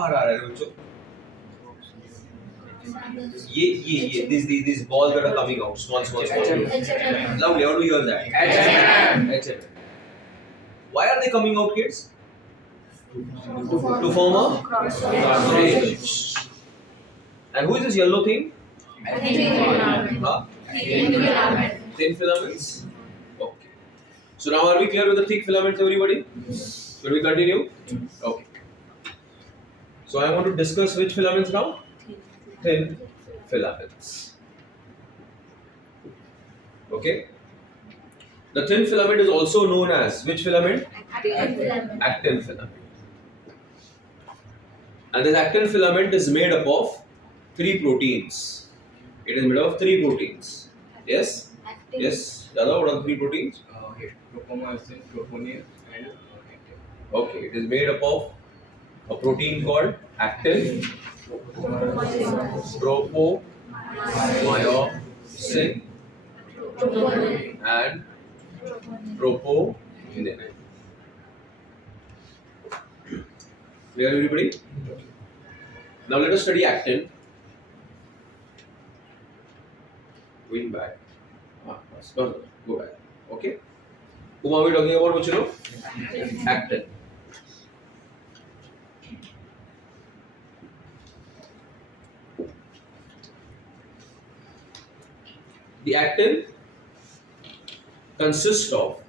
बाहर आ रहा है बच्चों? ये these balls that are coming out, small. Lovely, how do you hear that? HMM. Why are they coming out, kids? To form a cross bridge. And who is this yellow thing? Huh? Thin filaments. Okay. So now are we clear with the thick filaments, everybody? Should we continue? Okay. So I want to discuss which filaments now? Thin filaments. Okay. The thin filament is also known as which filament? Actin filament. And this actin filament is made up of 3 proteins. It is made up of 3 proteins. Yes? Actin. Yes. Dada, what are the 3 proteins? Locomotion, troponin, and actin. Okay. It is made up of a protein called actin, tropomyosin, and troponin. Clear, everybody? Now let us study actin. Going back. No, go back. Okay. Whom are we talking about, Muchino? Actin. The actin consists of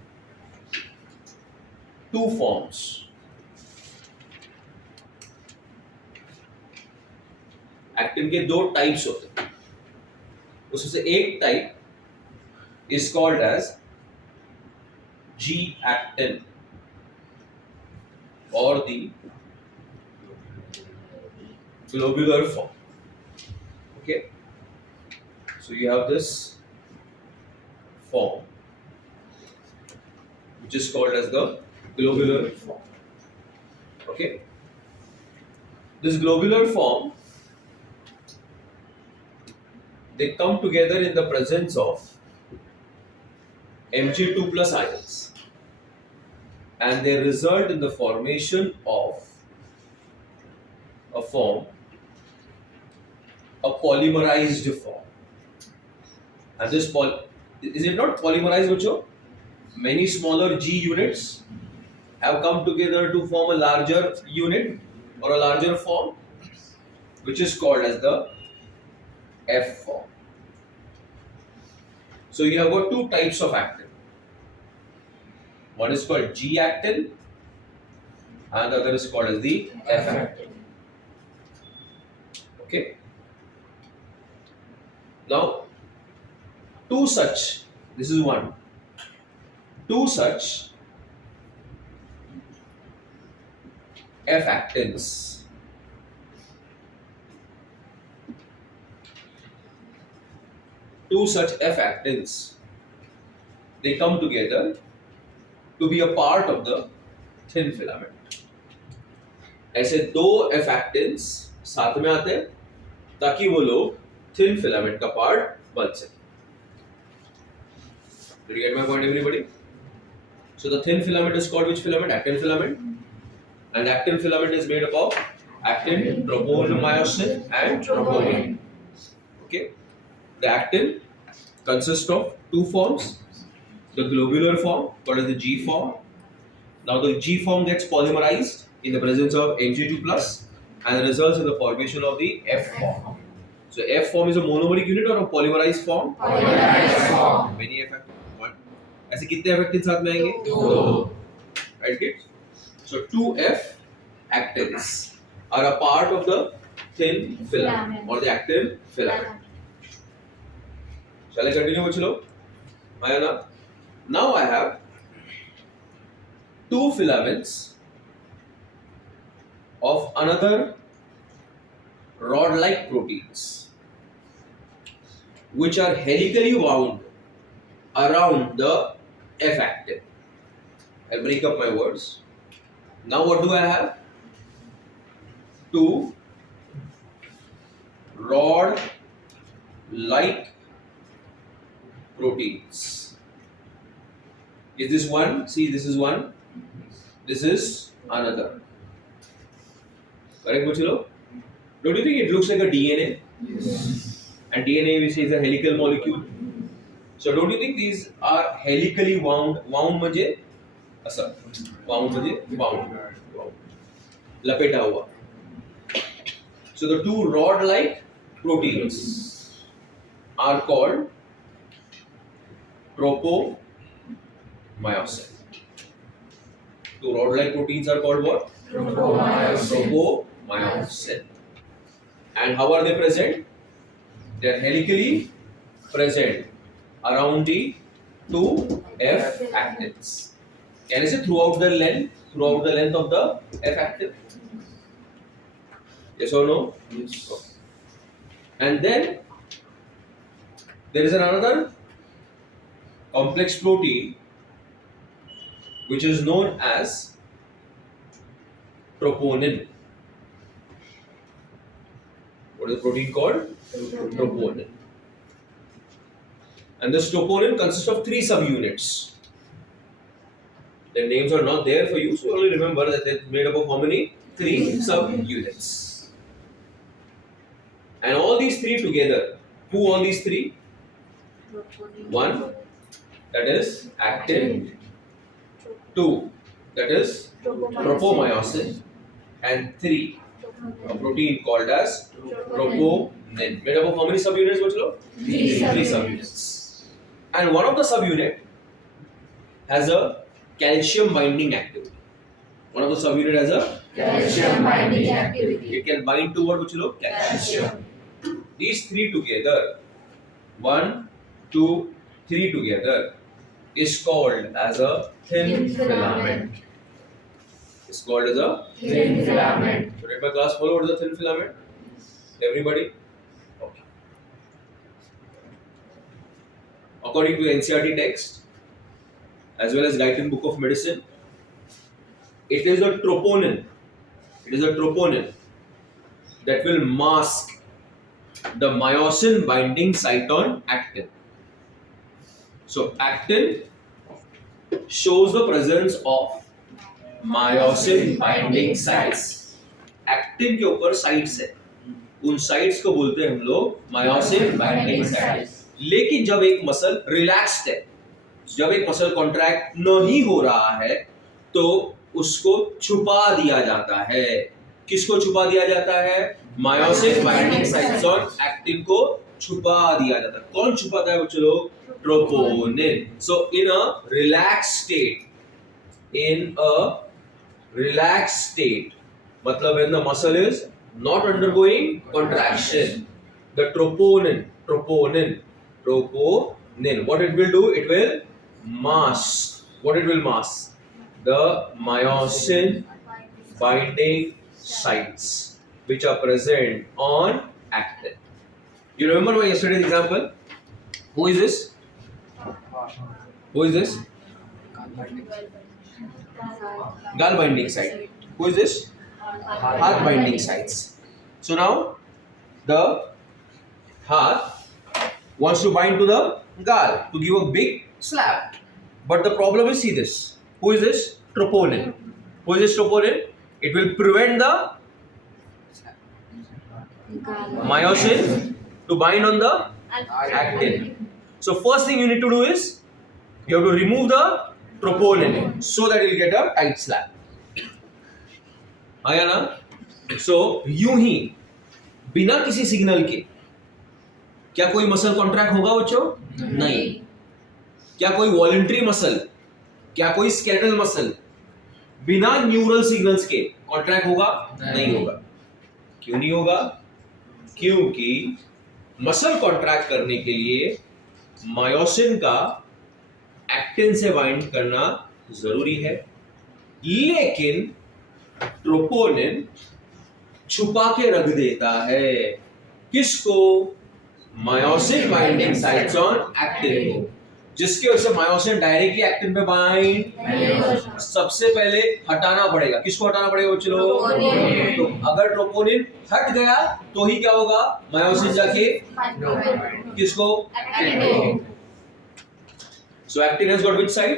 2 forms. Actin के 2 types होते हैं. उसमें से एक type is called as G actin और the globular form. Okay, so you have this form which is called as the globular form. Okay, this globular form, they come together in the presence of Mg2 plus ions and they result in the formation of a form, a polymerized form. And this is it not polymerized, Bacho? Many smaller G units have come together to form a larger unit or a larger form, which is called as the F form. So you have got 2 types of actin. One is called G actin and the other is called as the F actin. Okay. Now, 2 such, this is one, 2 such F actins they come together to be a part of the thin filament. ऐसे 2 F actins साथ में आते हैं ताकि वो लोग thin filament का part बन सके. Did you get my point, everybody? So the thin filament is called which filament? Actin filament. And actin filament is made up of actin, tropomyosin, and troponin. Okay. The actin consists of 2 forms. The globular form, called as the G form. Now the G form gets polymerized in the presence of Mg2 plus and results in the formation of the F form. So F form is a monomeric unit or a polymerized form? Polymerized form. Many F actins. ऐसे कितने F actins साथ में आएंगे? 2. Right, kids? So 2 F actins are a part of the thin filament or the actin filament. Shall I continue, Bachelo? Mayana? Now I have 2 filaments of another rod-like proteins which are helically wound around the F actin. I'll break up my words. Now what do I have? 2 rod-like proteins. Is this one? See, this is one. This is another. Correct, Buchilo? Don't you think it looks like a DNA? Yes. And DNA, which is a helical molecule. So don't you think these are helically wound? Wound म्हणजे असं. Wound म्हणजे wound. लपेटा हुआ. So the two rod-like proteins are called tropomyosin. Two rod-like proteins are called what? Tropomyosin. And how are they present? They are helically present around the two F actins. Can I say throughout the length of the F actin? Yes or no? Yes. And then there is another complex protein which is known as troponin. What is the protein called? Troponin. And this troponin consists of 3 subunits. Their names are not there for you, so only remember that they're made up of how many? 3 subunits. And all these 3 together, who all these 3? 1, that is actin. 2, that is tropomyosin. And 3, a protein called as troponin. Made up of how many subunits, Bachalo? 3 subunits. And one of the subunit has a calcium binding activity. One of the subunit has a calcium binding activity. It can bind to what, Bachalo? Calcium. These 3 together, 1, 2, 3 together, is called as a thin filament. It's called as a Thin filament. So did my class follow what is a thin filament? Everybody? Okay. According to NCERT text, as well as Guyton Book of Medicine, it is a troponin. It is a troponin that will mask the myosin binding site on actin. So actin shows the presence of myosin binding sites. Actin के ऊपर sites है, उन sites को बोलते हैं हम लोग myosin binding sites. लेकिन जब एक मसल रिलैक्स्ड है, जब एक मसल कॉन्ट्रैक्ट नहीं हो रहा है, तो उसको छुपा दिया जाता है. किसको छुपा दिया जाता है? मायोसिन बाइंडिंग साइट्स और एक्टिन को छुपा दिया जाता है. कौन छुपाता है बच्चों लोग? Troponin. So in a relaxed state, मतलब when the muscle is not undergoing contraction, the troponin, what it will do? It will mask. What it will mask? The myosin binding sites which are present on actin. You remember my yesterday's example? Who is this? Who is this? Gall binding site. Who is this? Heart binding sites. So now the heart wants to bind to the gall to give a big slap. But the problem is, see this. Who is this? Troponin. Who is this troponin? It will prevent the myosin to bind on the actin. So first thing you need to do is you have to remove the troponin so that you'll get a tight slap. आया ना? So यूं ही बिना किसी signal के क्या कोई muscle contract होगा बच्चों? नहीं. क्या कोई वॉलंटरी मसल, क्या कोई स्केलेटल मसल बिना न्यूरल सिग्नल्स के कॉन्ट्रैक्ट होगा? नहीं होगा. क्यों नहीं होगा? क्योंकि मसल कॉन्ट्रैक्ट करने के लिए मायोसिन का एक्टिन से बाइंड करना जरूरी है, लेकिन ट्रोपोनिन छुपा के रख देता है. किसको? Myosin binding sites on actin को, जिसकी वजह से मायोसिन डायरेक्टली एक्टिन पे बाइंड सबसे पहले हटाना पड़ेगा. किसको हटाना पड़ेगा बच्चों? तो अगर ट्रोपोनिन हट गया तो ही क्या होगा? मायोसिन जाके किसको? Actin. So actin has got which side?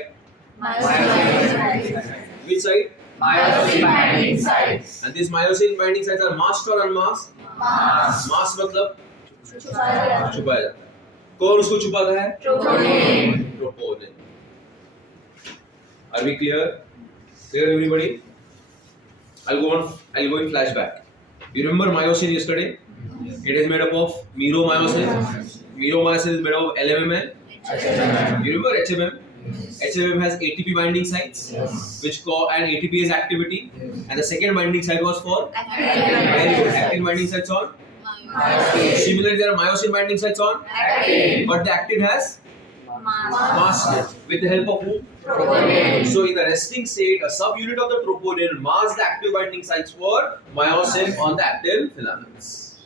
Myosin. Which side? Myosin binding sites. And these myosin binding sites are masked or unmasked? Mass. Mask मतलब छुपाया जाता है. छुपाया जाता है. कौन उसको छुपाता है? Troponin. Troponin. Are we clear? Clear everybody? I'll go in flashback. You remember myosin yesterday? It is made up of meromyosin. Meromyosin is made up of LMML. You remember HMM? HMM has ATP binding sites, which and ATP is activity, and the second binding site was for very good actin binding sites on. Similarly, there are myosin binding sites on, but the actin has masked with the help of whom? Troponin. So in the resting state, a subunit of the troponin masks the active binding sites for myosin on the actin filaments.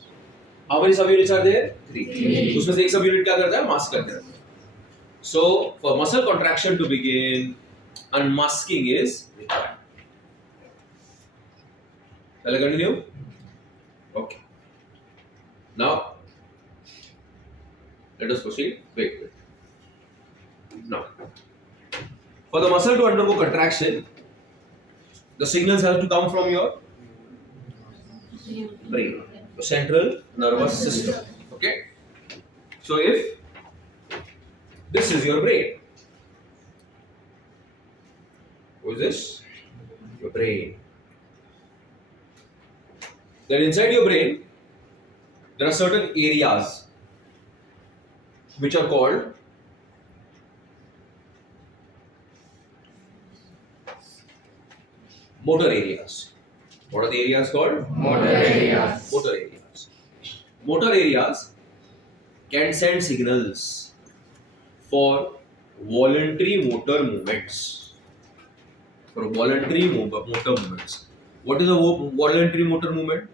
How many subunits are there? 3. उसमें से एक subunit क्या करता है? Mask करता है. So for muscle contraction to begin, unmasking is required. Shall I continue? Okay. Now let us proceed. Wait. Now, for the muscle to undergo contraction, the signals have to come from your brain, the central nervous system. Okay. So if this is your brain, who is this? Your brain. Then inside your brain, there are certain areas which are called motor areas. What are the areas called? Motor areas. Motor areas. Motor areas can send signals for voluntary motor movements. For voluntary motor movements. What is a voluntary motor movement?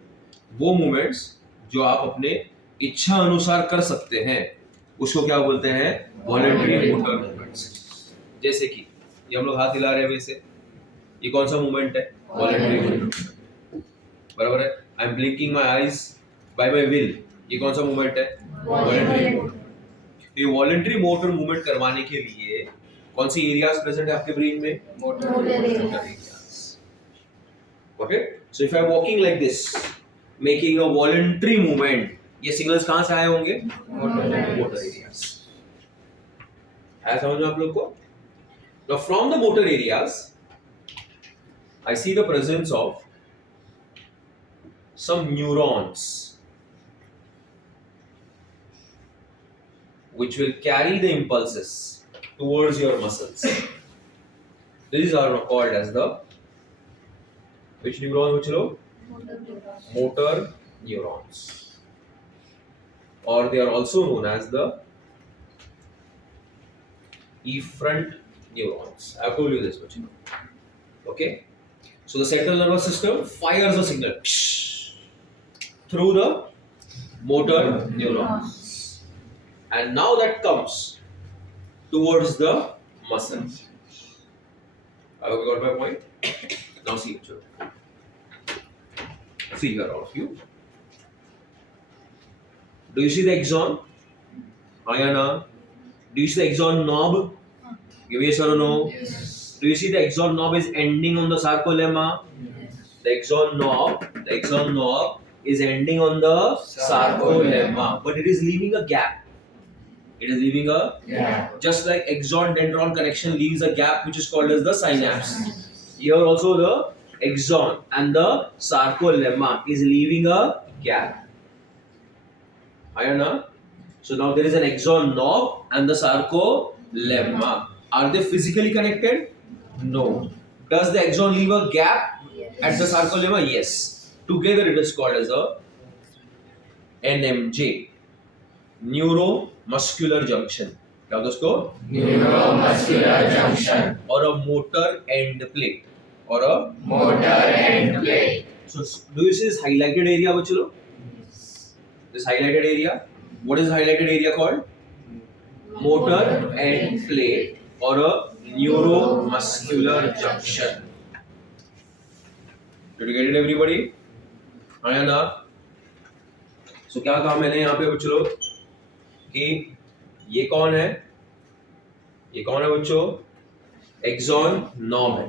वो movements जो आप अपने इच्छा अनुसार कर सकते हैं उसको क्या बोलते हैं? Voluntary motor movements. जैसे कि ये हम लोग हाथ हिला रहे हैं वैसे, ये कौन सा मूवमेंट है? Voluntary movement. बराबर है? I am blinking my eyes bye my will, ये कौन सा मूवमेंट है? Voluntary movement. ये वॉलंटरी मोटर मूवमेंट करवाने के लिए कौन सी एरियाज प्रेजेंट है आपके ब्रेन में? Motor areas. Okay, so if I am walking like this making a voluntary movement, ये सिग्नल्स कहां से आए होंगे? Motor areas. है समझ में आप लोग को? Now from the motor areas I see the presence of some neurons which will carry the impulses towards your muscles. These are called as the which neurons? Which neurons? Motor neurons, or they are also known as the efferent neurons. I have told you this much. Okay. So the central nervous system fires a signal through the motor neurons, and now that comes towards the muscle. I hope you got my point. Now see it. See here, all of you. Do you see the axon? Ayana, do you see the axon knob? Give me yes or no. Yes. Do you see the axon knob is ending on the sarcolemma? Yes. The axon knob is ending on the sarcolemma, but it is leaving a gap. It is leaving a Yeah. just like axon dendron connection leaves a gap which is called as the synapse. Here also the axon and the sarcolemma is leaving a gap. Ayana? So now there is an axon knob and the sarcolemma. Are they physically connected? No. Does the axon leave a gap at the sarcolemma? Yes. Together it is called as a NMJ, neuromuscular junction. क्या होता है उसको? Neuromuscular junction. Or a motor end plate. Or a Motor end plate. so do you see this highlighted area बच्चों? This highlighted area. What is highlighted area called? Motor end plate or a neuromuscular junction. Did you get it everybody? आया ना? So क्या कहा मैंने यहाँ पे बच्चों कि ये कौन है? ये कौन है बच्चों? Axon knob है.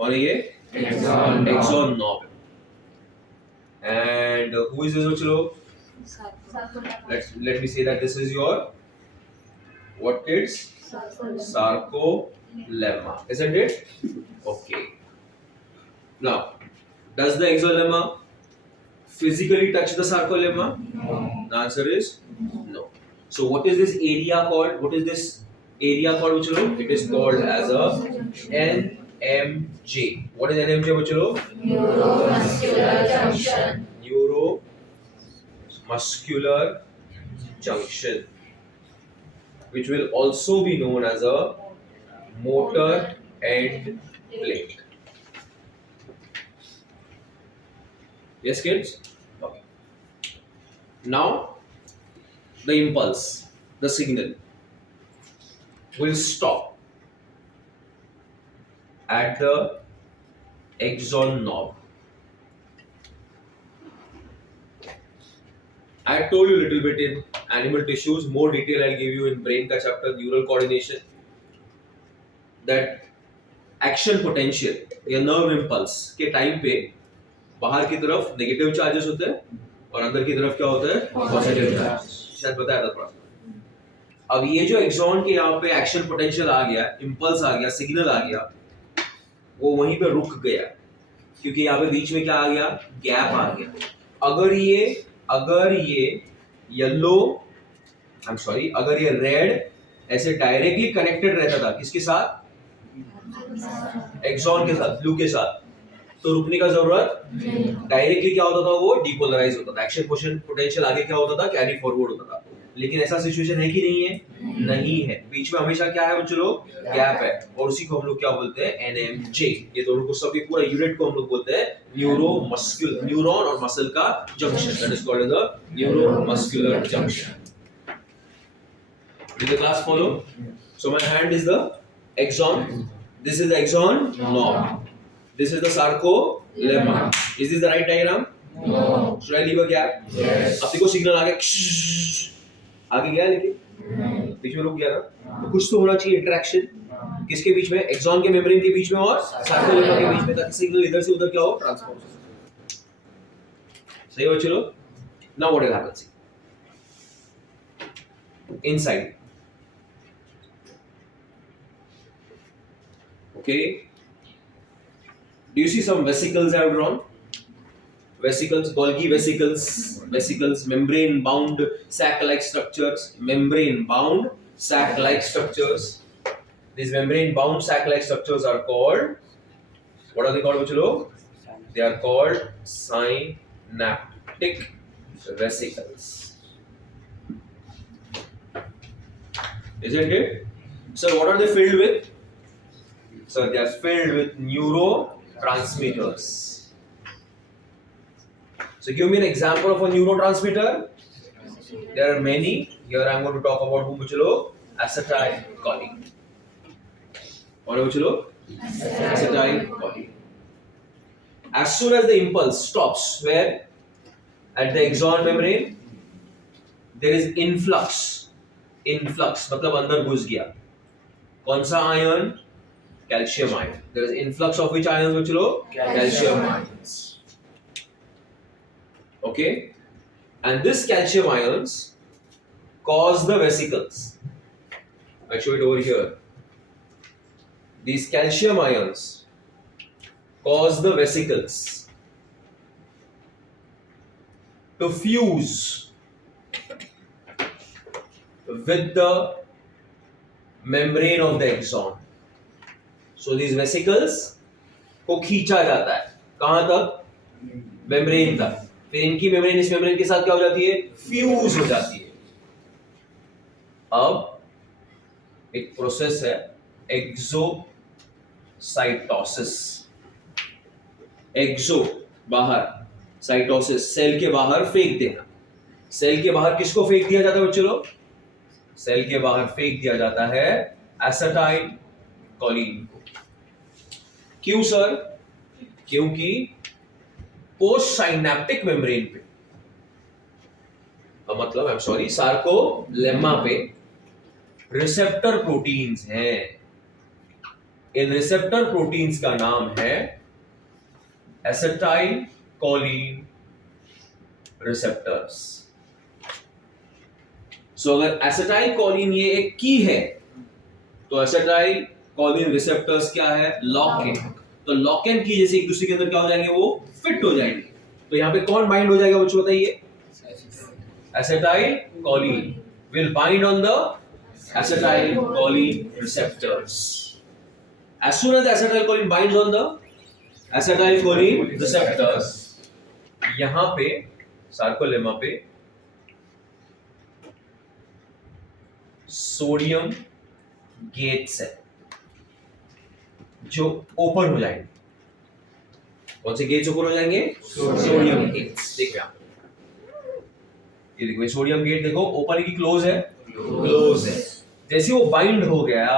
और ये Axon knob. And who is this bachlo? Let me say that this is your what kids? Sarcolemma, isn't it? Okay. Now, does the axolemma physically touch the sarcolemma? The answer is no. So what is this area called? What is this area called, bachlo? It is called as a NMJ. What is NMJ, bachlo? Neuromuscular junction. Neuromuscular junction, which will also be known as a motor end plate. Yes, kids? Okay. Now, the impulse, the signal, will stop at the axon knob. I had told you a little bit in animal tissues, more detail I'll give you in brain ka chapter, neural coordination, that action potential या nerve impulse के time पे बाहर की तरफ negative charges होते हैं और अंदर की तरफ क्या होता है पॉजिटिव चार्ज. शायद बताया था थोड़ा. अब ये जो एक्सॉन के यहाँ पे एक्शन पोटेंशियल आ गया, इम्पल्स आ गया, सिग्नल आ गया, वो वहीं पे रुक गया क्योंकि यहाँ पे बीच में क्या आ गया, गैप आ गया. अगर ये येलो, अगर ये रेड ऐसे डायरेक्टली कनेक्टेड रहता था किसके साथ, एक्सॉन के साथ, ब्लू के साथ, तो रुकने का जरूरत डायरेक्टली क्या होता था, वो डिपोलराइज होता था. एक्शन पोटेंशियल आगे क्या होता था, कैरी फॉरवर्ड होता था. लेकिन ऐसा सिचुएशन है कि नहीं है? नहीं है. बीच में हमेशा क्या है बच्चों, गैप है, और उसी को हम लोग क्या बोलते हैं, एनएमजे. ये दोनों को सभी पूरा यूनिट को हम लोग बोलते हैं न्यूरॉन और मसल का junction. That is called as the neuromuscular junction. Did the class follow? So my hand is the axon. This is the axon knob. This is the sarcolemma. Is this the right diagram? No. Should I leave a gap? Yes. अब देखो signal आ गया, आगे गया लेकिन बीच में रुक गया ना. तो कुछ तो होना चाहिए इंटरेक्शन किसके बीच में, एक्सॉन के मेम्ब्रेन के बीच में और सार्कोलेमा के बीच में, ताकि सिग्नल इधर से उधर क्या हो, ट्रांसफॉर्म हो. सही हो चलो. Now what will happen, inside. Okay, do you see some vesicles I have drawn? Vesicles, Golgi vesicles, membrane-bound sac-like structures. These membrane-bound sac-like structures are called, what are they called, bachalo? They are called synaptic vesicles. Isn't it? So what are they filled with? So they are filled with neurotransmitters. So give me an example of a neurotransmitter. There are many. Here I am going to talk about who, bachalo? Acetylcholine. What is bachalo? Acetylcholine. As soon as the impulse stops, where? At the axon membrane, there is influx. मतलब अंदर घुस गया. कौन सा ion? Calcium ion. There is influx of which ions, bachalo? Calcium ions. Okay, and this calcium ions cause the vesicles. I'll show it over here. These calcium ions cause the vesicles to fuse with the membrane of the axon. So these vesicles को खींचा जाता है कहां तक? Membrane तक. फिर इनकी membrane इस मेम्ब्रेन के साथ क्या हो जाती है? फ्यूज हो जाती है. अब एक प्रोसेस है एक्सोसाइटोसिस. एक्सो बाहर, साइटोसिस सेल के बाहर फेंक देना. सेल के बाहर किसको फेंक दिया जाता है बच्चों? सेल के बाहर फेंक दिया जाता है एसिटाइलकोलिन को. क्यों सर? क्योंकि पोस्ट साइनेप्टिक मेम्ब्रेन पे, मतलब आई एम सॉरी, सार्कोलेमा पे रिसेप्टर प्रोटीन्स हैं. इन रिसेप्टर प्रोटीन्स का नाम है acetylcholine receptors. So अगर acetylcholine ये एक की है तो acetylcholine receptors क्या है? Lock in. तो लॉक इन की जैसे एक दूसरे के अंदर क्या हो जाएंगे? वो फिट हो जाएंगे. तो यहाँ पे कौन बाइंड हो जाएगा बच्चों बताइए? Acetylcholine will bind on the acetylcholine receptors. As soon as the acetylcholine binds on the acetylcholine receptors, यहाँ पे सार्कोलेमा पे सोडियम गेट्स है जो ओपन हो जाएंगे. कौन से गेट्स ओपन हो जाएंगे? Sodium gates. देखो यहाँ ये देखो सोडियम गेट देखो ओपन है कि क्लोज है? क्लोज है. जैसे वो बाइंड हो गया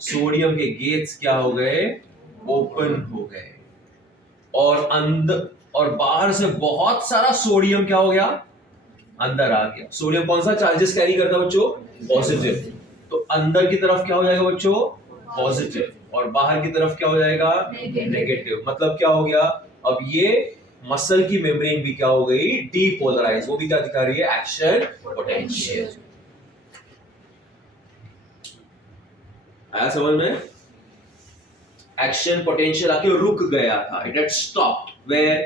सोडियम के गेट्स क्या हो गए? ओपन हो गए और अंदर और बाहर से बहुत सारा सोडियम क्या हो गया? अंदर आ गया. सोडियम कौन सा चार्जेस कैरी करता है बच्चों? पॉजिटिव. तो अंदर की तरफ क्या हो जाएगा बच्चों? पॉजिटिव. और बाहर की तरफ क्या हो जाएगा? नेगेटिव. मतलब क्या हो गया? अब ये मसल की मेम्ब्रेन भी क्या हो गई? डीपोलराइज. वो भी क्या दिखा रही है? Action potential. आया समझ में? एक्शन पोटेंशियल आके रुक गया था. It had stopped where?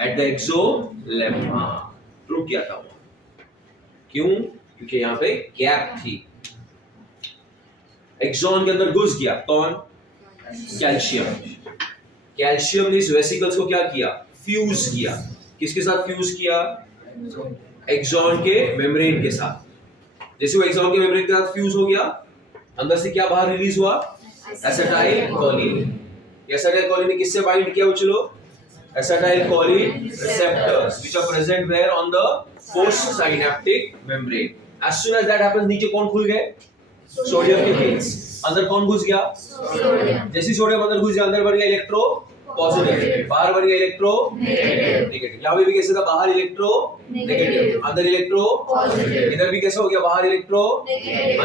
At the axolemma. रुक गया था वो. क्यों? क्योंकि यहाँ पे गैप थी. एक्सॉन के अंदर घुस गया कौन? कैल्शियम. कैल्शियम ने इस वेसिकल्स को क्या किया? फ्यूज किया. किसके साथ फ्यूज किया? एक्सॉन के मेम्ब्रेन के साथ. जैसे वो एक्सॉन के मेम्ब्रेन के साथ फ्यूज हो गया अंदर से क्या बाहर रिलीज हुआ? एसिटाइलकोलिन. एसिटाइलकोलिन ने किससे बाइंड किया बच्चों? acetylcholine receptors which are present where on the postsynaptic membrane. As soon as that happens नीचे कौन खुल गए? सोडियम के गेट्स. अंदर कौन घुस गया? सोडियम. जैसे सोडियम अंदर घुस गया अंदर बन गया इलेक्ट्रो पॉजिटिव. बाहर बन गया इलेक्ट्रो नेगेटिव. यहाँ पे भी कैसे था? बाहर इलेक्ट्रो नेगेटिव अंदर इलेक्ट्रो पॉजिटिव. इधर भी कैसे हो गया? बाहर इलेक्ट्रो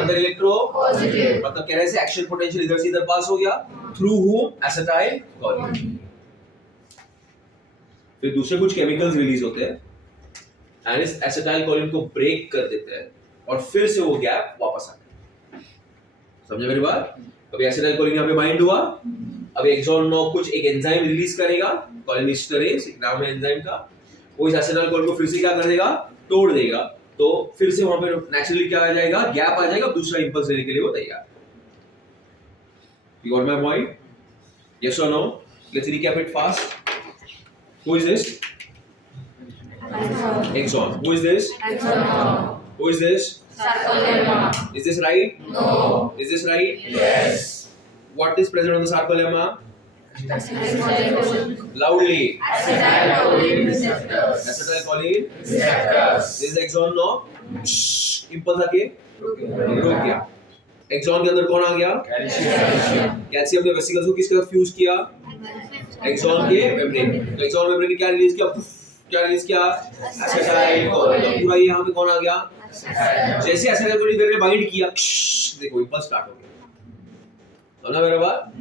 अंदर इलेक्ट्रो पॉजिटिव. मतलब कहने से एक्शन पोटेंशियल इधर से इधर पास हो गया थ्रू whom? acetylcholine. फिर दूसरे कुछ केमिकल्स रिलीज होते हैं एंड इस एसिटाइलकोलिन को ब्रेक कर देते हैं और फिर से वो गैप वापस आता है. समझे मेरी बात? अभी एसिटाइलकोलिन यहाँ पे बाइंड हुआ. अभी एक्सॉन नो कुछ एक एंजाइम रिलीज करेगा कोलिनिस्टरेज एक नाम है एंजाइम का. वो इस एसिटाइलकोलिन को फिर से क्या कर देगा? तोड़ देगा. तो फिर से वहां पे नेचुरली क्या आ जाएगा? गैप आ जाएगा. दूसरा इंपल्स देने के लिए वो तैयार. You got my point? Yes or no? Let's recap it fast. Who is this? Axon. Who is this? Axon. Who is this? Sarcolemma. Is this right? No. Is this right? Yes. What is present on the sarcolemma? Acetylcholine. Loudly. Acetylcholine receptors. Acetylcholine. Receptors. This is axon, no? Impulse आके रुक गया. Axon के अंदर कौन आ गया? Calcium. Calcium ने vesicles को किसके साथ फ्यूज किया? एक्सॉन के मेम्ब्रेन. तो एक्सॉन मेम्ब्रेन ने क्या रिलीज किया? क्या रिलीज किया? एसिटाइलकोलिन. तो पूरा ये यहाँ पे कौन आ गया? जैसे एसिटाइलकोलिन इधर ने बाइंड किया देखो इंपल्स स्टार्ट हो गया. समझा मेरा बात?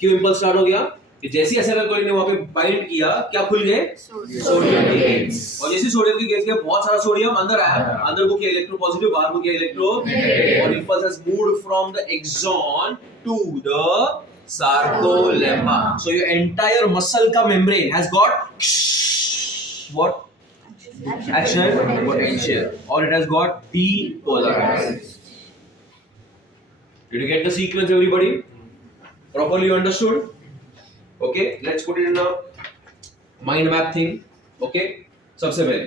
क्यों इंपल्स स्टार्ट हो गया? कि जैसे एसिटाइलकोलिन ने वहां पे बाइंड किया क्या खुल गए? सोडियम के गेट्स. और जैसे सोडियम के गेट्स के बहुत सारा सोडियम अंदर आया. अंदर को किया इलेक्ट्रो पॉजिटिव बाहर को किया इलेक्ट्रो और impulse has moved from the axon to the sarcolemma. So your entire muscle ka membrane has got what? Action potential, or it has got depolarized. Did you get the sequence, everybody? Properly understood? Okay, let's put it in a mind map thing. Okay, सबसे पहले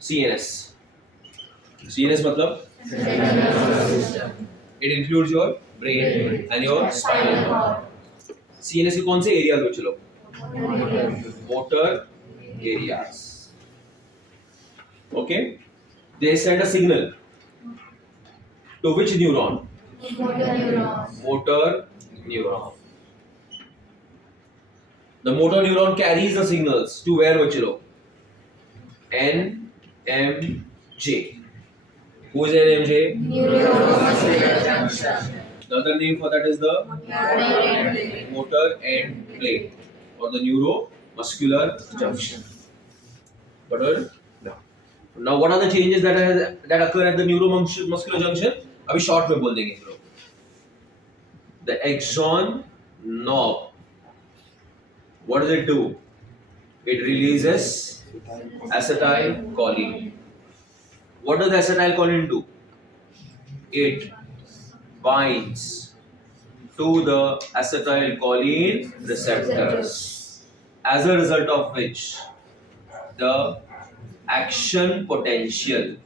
CNS. CNS मतलब it includes your brain and your spinal cord. CNS के कौन से areas में चलो? Motor areas. Okay, they send a signal to which neuron? Motor neuron. The motor neuron carries the signals to where bachelo? NMJ. Who is NMJ? Neuromuscular junction. The other name for that is the motor end plate or the neuromuscular junction. But now what are the changes that occur at the neuromuscular junction? अभी short में बोल देंगे हम लोग. The axon knob. What does it do? It releases acetylcholine. What does acetylcholine do? It binds to the acetylcholine receptors, as a result of which the action potential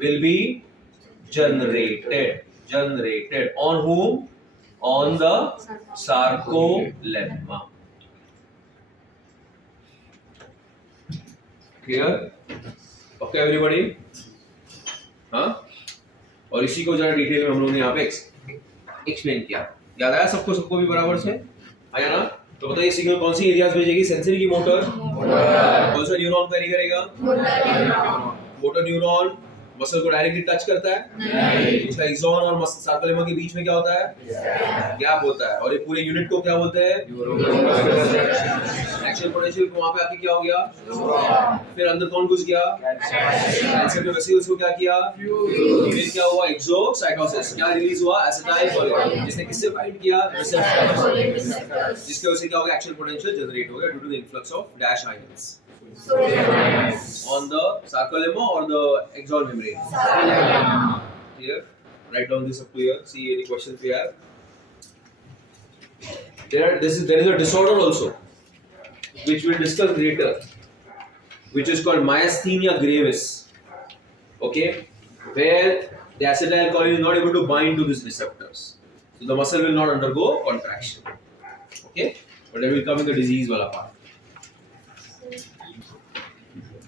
will be generated on whom? On the sarcolemma. Clear? Okay everybody? हाँ? और इसी को जरा detail में हम लोगों ने यहाँ पे एक्सप्लेन किया. याद आया सबको भी बराबर से? आया ना? तो बताइए सिग्नल कौन सी एरियाज भेजेगी? सेंसरी की मोटर? कौन सा न्यूरॉन कैरी करेगा? मोटर न्यूरॉन मसल को डायरेक्टली टच करता है? नहीं. उसका एक्सॉन और सार्कोलेमा के बीच में क्या होता है? गैप होता है. और ये पूरे यूनिट को क्या बोलते हैं? एक्शन पोटेंशियल को वहां पे आके क्या हो गया? फिर अंदर कौन घुस गया? कैंसर के वेसिकल्स को क्या किया? फिर क्या हुआ? एक्सोसाइटोसिस. क्या रिलीज हुआ? एसिटाइलकोलिन. जिसने किससे बाइंड किया? रिसेप्टर. जिसकी वजह से क्या हो गया? एक्शन पोटेंशियल जनरेट हो गया due to the influx of dash ions on the sarcolemma or the axon membrane. Clear? Write down this up here. See any questions we have. There is a disorder also, which we'll discuss later, which is called myasthenia gravis. Okay, where the acetylcholine is not able to bind to these receptors, so the muscle will not undergo contraction. Okay, but that will come in the disease wala part.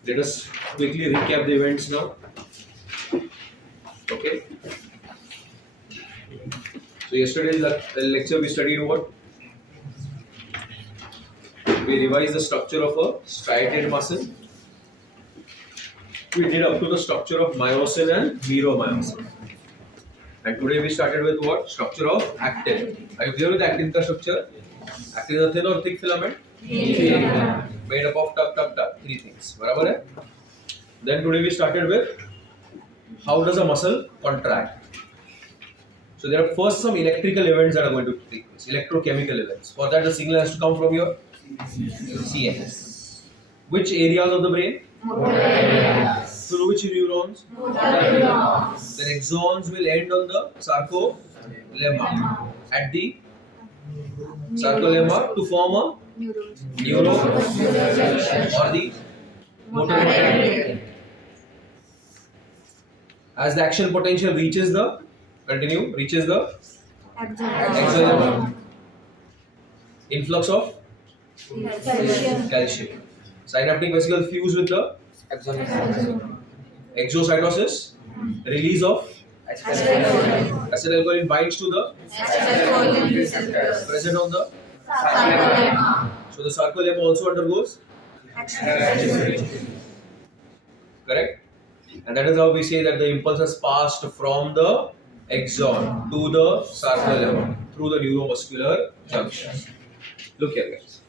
Let us quickly recap the events now. Okay. So yesterday's lecture we studied what? We revised the structure of a striated muscle. We did up to the structure of myosin and meromyosin. And today we started with what? Structure of actin. Are you clear with actin structure? Actin is a thin or thick filament? Made up of three things. बराबर है? Then today we started with how does a muscle contract. So there are first some electrical events that are going to take place, electrochemical events. For that the signal has to come from your CNS. Which areas of the brain? Through which neurons? The axons will end on the sarcolemma. At the sarcolemma to form a neuro or the motor neuron. As the action potential reaches the axon, influx of calcium. Synaptic vesicle fuse with the exocytosis, release of acetylcholine binds to the present on the so the sarcolemma also undergoes correct, and that is how we say that the impulse has passed from the axon to the sarcolemma through the neuromuscular junction. Look here guys,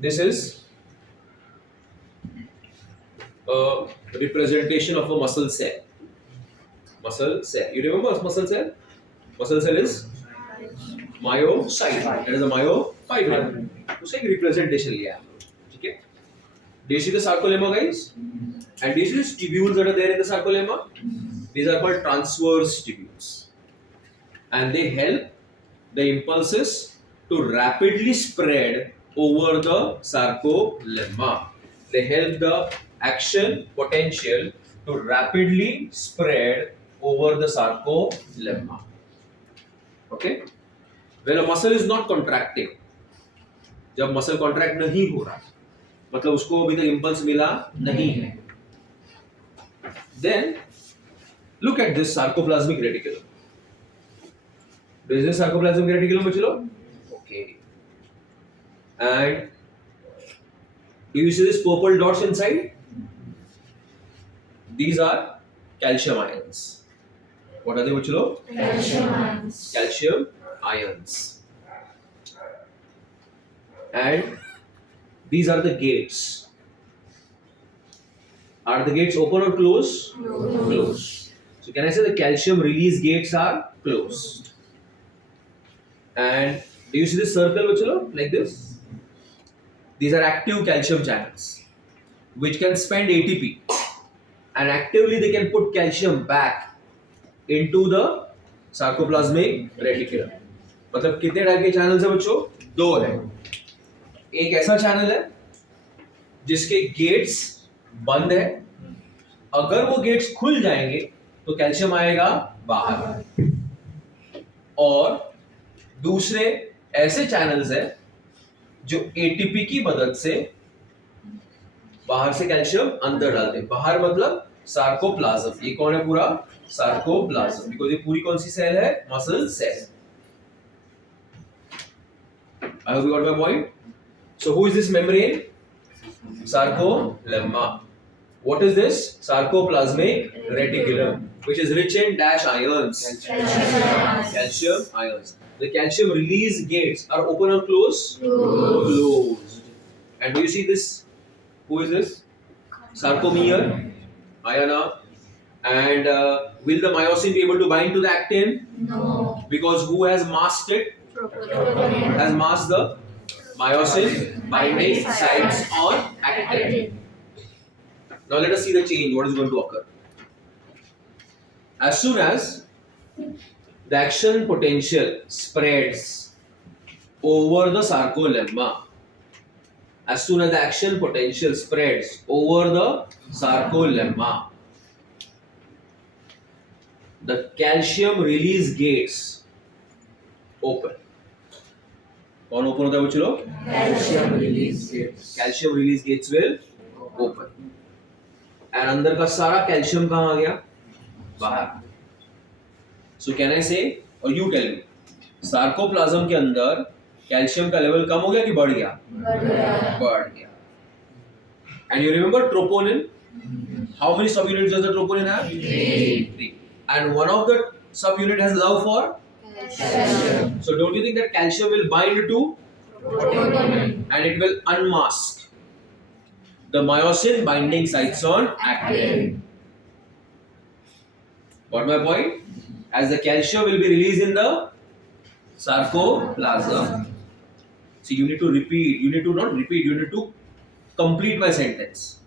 this is a representation of a muscle cell. You remember muscle cell? Muscle cell is myocyte. That is a myofibril. उसका एक representation लिया है. ठीक है? Do you see the sarcolemma, guys? And do you see the tubules that are there in the sarcolemma? These are called transverse tubules, and they help the impulses to rapidly spread over the sarcolemma. They help the action potential to rapidly spread over the sarcolemma. Okay? When a muscle is not contracting, जब muscle contract नहीं हो रहा, मतलब उसको अभी तक impulse मिला नहीं है. Then look at this sarcoplasmic reticulum. Is this sarcoplasmic reticulum, बच्चों? Okay. And do you see this purple dots inside? These are calcium ions. What are they, bachlo? Calcium ions. Calcium ions. And these are the gates. Are the gates open or closed? Closed. So can I say the calcium release gates are closed? And do you see this circle, bachlo? Like this? These are active calcium channels which can spend ATP, and actively they can put calcium back into the sarcoplasmic reticulum. मतलब कितने type के channels है बच्चों? दो है. एक ऐसा channel है जिसके गेट्स बंद है, अगर वो गेट्स खुल जाएंगे तो कैल्शियम आएगा बाहर. और दूसरे ऐसे चैनल्स हैं जो एटीपी की मदद से बाहर से कैल्शियम अंदर डालते हैं. बाहर मतलब सार्कोप्लाज्म. ये कौन है? पूरा सार्कोप्लाज्म. बिकॉज ये पूरी कौन सी सेल है? Muscle cell. I hope you got my point. So who is this membrane? Sarcolemma. What is this? Sarcoplasmic reticulum, which is rich in dash ions. Calcium ions. The calcium release gates are open or closed? Closed. And do you see this? Who is this? Sarcomere, Ayana. And will the myosin be able to bind to the actin? No. Because who has masked it? Troponin. Has masked the myosin binding sites on actin. Now let us see the change. What is going to occur? As soon as the action potential spreads over the sarcolemma, as soon as the action potential spreads over the sarcolemma, the calcium release gates open. कौन open होता है बच्चों? Calcium release gates. Calcium release gates will open. And अंदर का सारा calcium कहाँ आ गया? बाहर. So can I say, or you tell me, sarcoplasm के अंदर कैल्शियम का लेवल कम हो गया कि बढ़ गया? बढ़ गया. And you remember troponin? How many subunits does the troponin have? 3. And one of the subunit has love for? Calcium. So don't you think that calcium will bind to Troponin. and it will unmask the myosin binding sites on actin? Got my point? As the calcium will be released in the sarcoplasm. See, you need to repeat. You need to not repeat. You need to complete my sentence.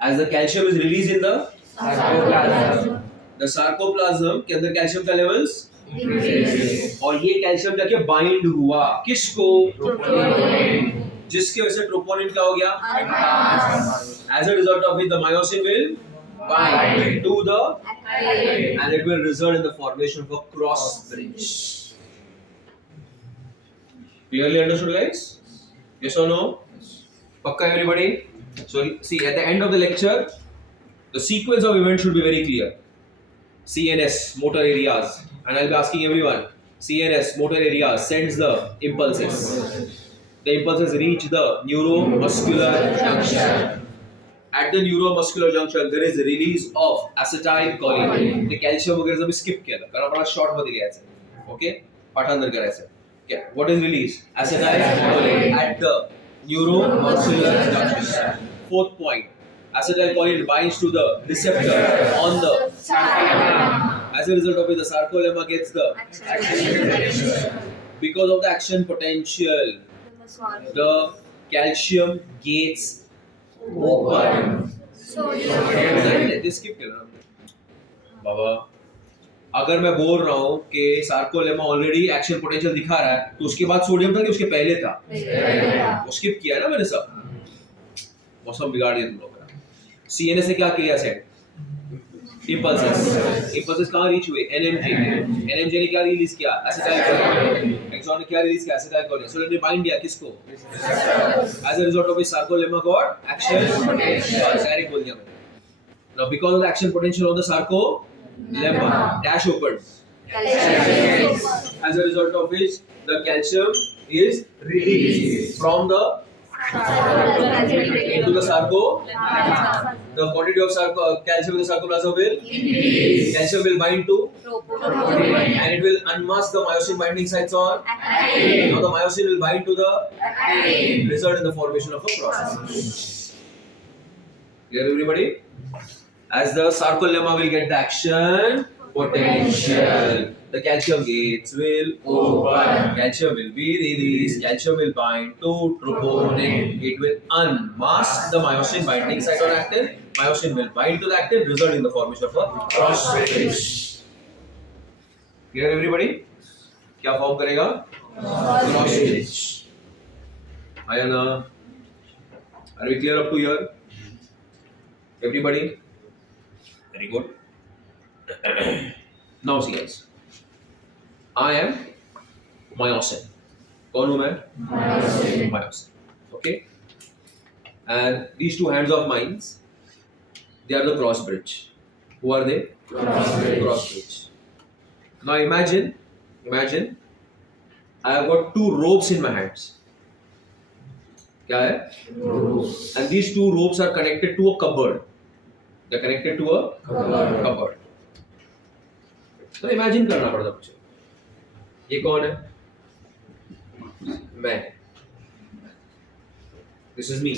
As the calcium is released in the Sarcoplasm. the sarcoplasm के अंदर calcium का levels Increase. और ये calcium जाके bind हुआ किसको? Troponin. जिसकी वजह से ट्रोपोनिन क्या हो गया? Unmasked. As a result of which the myosin will bind to the Actin. and it will result in the formation of a cross bridge. Clearly understood, guys? Yes or no? Pakka, everybody? So see, at the end of the lecture, the sequence of events should be very clear. CNS, motor areas, and I'll be asking everyone. CNS, motor areas, sends the impulses. The impulses reach the neuromuscular junction. At the neuromuscular junction, there is a release of acetylcholine. The calcium वगैरह सब skip किया था, कारण अपना short मध्ये गया है. Okay, पाठांतर करायचं. Okay, what is released? Acetylcholine at the neuromuscular junction. Fourth point. Acetylcholine binds to the receptor on the sarcolemma. As a result of it, the sarcolemma gets the Action. because of the action potential, the calcium gates open. Skip किया ना बाबा. अगर मैं बोल रहा हूँ कि sarcolemma already action potential दिखा रहा है, तो उसके बाद सोडियम था कि उसके पहले था? वो स्किप किया ना मैंने सब. मौसम बिगाड़ दिया तुम लोग. CNS ने क्या किया सेट? Impulses कहाँ रीच हुए? NMJ ने क्या रिलीज किया? Acetylcholine. Axon ने क्या रिलीज किया? Acetylcholine. So ने बाइंड किया किसको? As a result of which sarcolemma got action potential. Direct बोल दिया मैंने. Now because of the action potential of the sarcolemma, dash opened. As a result of which the calcium is released from the into the sarcoplasm. The quantity of calcium in the sarcoplasm will Increase. calcium will bind to Troponin. and it will unmask the myosin binding sites on. Actin. Now the myosin will bind to the Actin. result in the formation of a cross. Clear everybody? As the sarcolemma will get the action potential, the calcium gates will open, calcium will be released, calcium will bind to troponin, it will unmask the myosin binding site on actin, myosin will bind to the actin, resulting in the formation of a cross bridge. Clear everybody? क्या form करेगा? Cross bridge. Ayana, are we clear up to here? Everybody? Very good. Now see guys, I am myosin. कौन हूँ मैं? Myosin. Okay. And these two hands of mine, they are the cross bridge. Who are they? Cross bridge. Cross bridge. Now imagine, I have got two ropes in my hands. क्या है? Ropes. And these two ropes are connected to a cupboard. They are connected to a cupboard. तो imagine करना पड़ता मुझे. ये कौन है? मैं. This is me.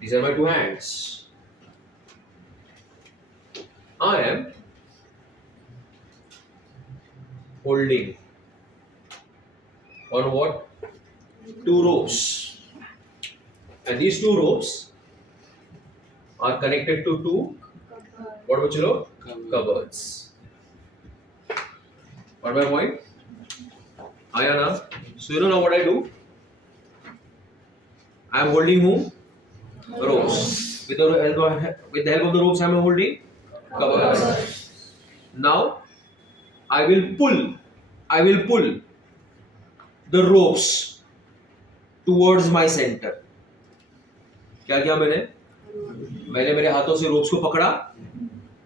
These are my two hands. I am holding on what? Two ropes. And these two ropes are connected to two, what bachalo? Cupboards. What my point? Ayana. So you know now what I do? I am holding whom? Ropes. With the help of the ropes I am holding cupboards. Now I will pull the ropes towards my center. क्या किया मैंने मेरे हाथों से ropes को पकड़ा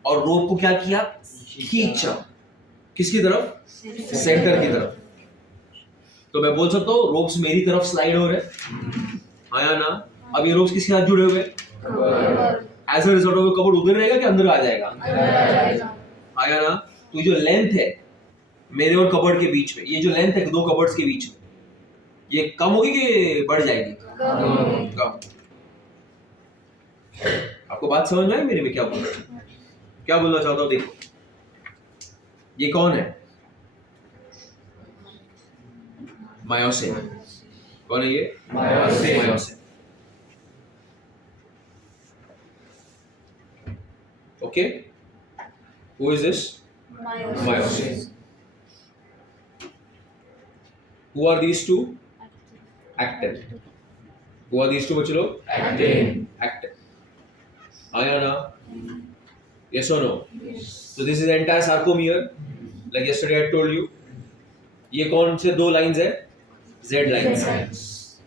और रोप को क्या किया? खींचा. किसकी तरफ? सेंटर की तरफ. तो मैं बोल सकता हूँ रोप्स मेरी तरफ स्लाइड हो रहे. आया ना? अब ये रोप्स किसके साथ जुड़े हुए? As a result of cupboard उधर रहेगा कि अंदर आ जाएगा? आया ना? तो ये जो लेंथ है मेरे और कपबोर्ड के बीच में, ये जो लेंथ है दो कपबोर्ड्स के बीच में, ये कम होगी कि बढ़ जाएगी? कम. आपको बात समझ में आई मेरी? में क्या बोलना चाहता हूँ? देखो, ये कौन है? मायोसिन. कौन है ये? Myosin. Okay. Who is this? Myosin. Who are these two? Actin. Who are these two बच्चों? Actin. Actin. आया ना? Yes or no? So this is the entire sarcomere. Like yesterday I told you. ये कौन से दो lines है? Z lines.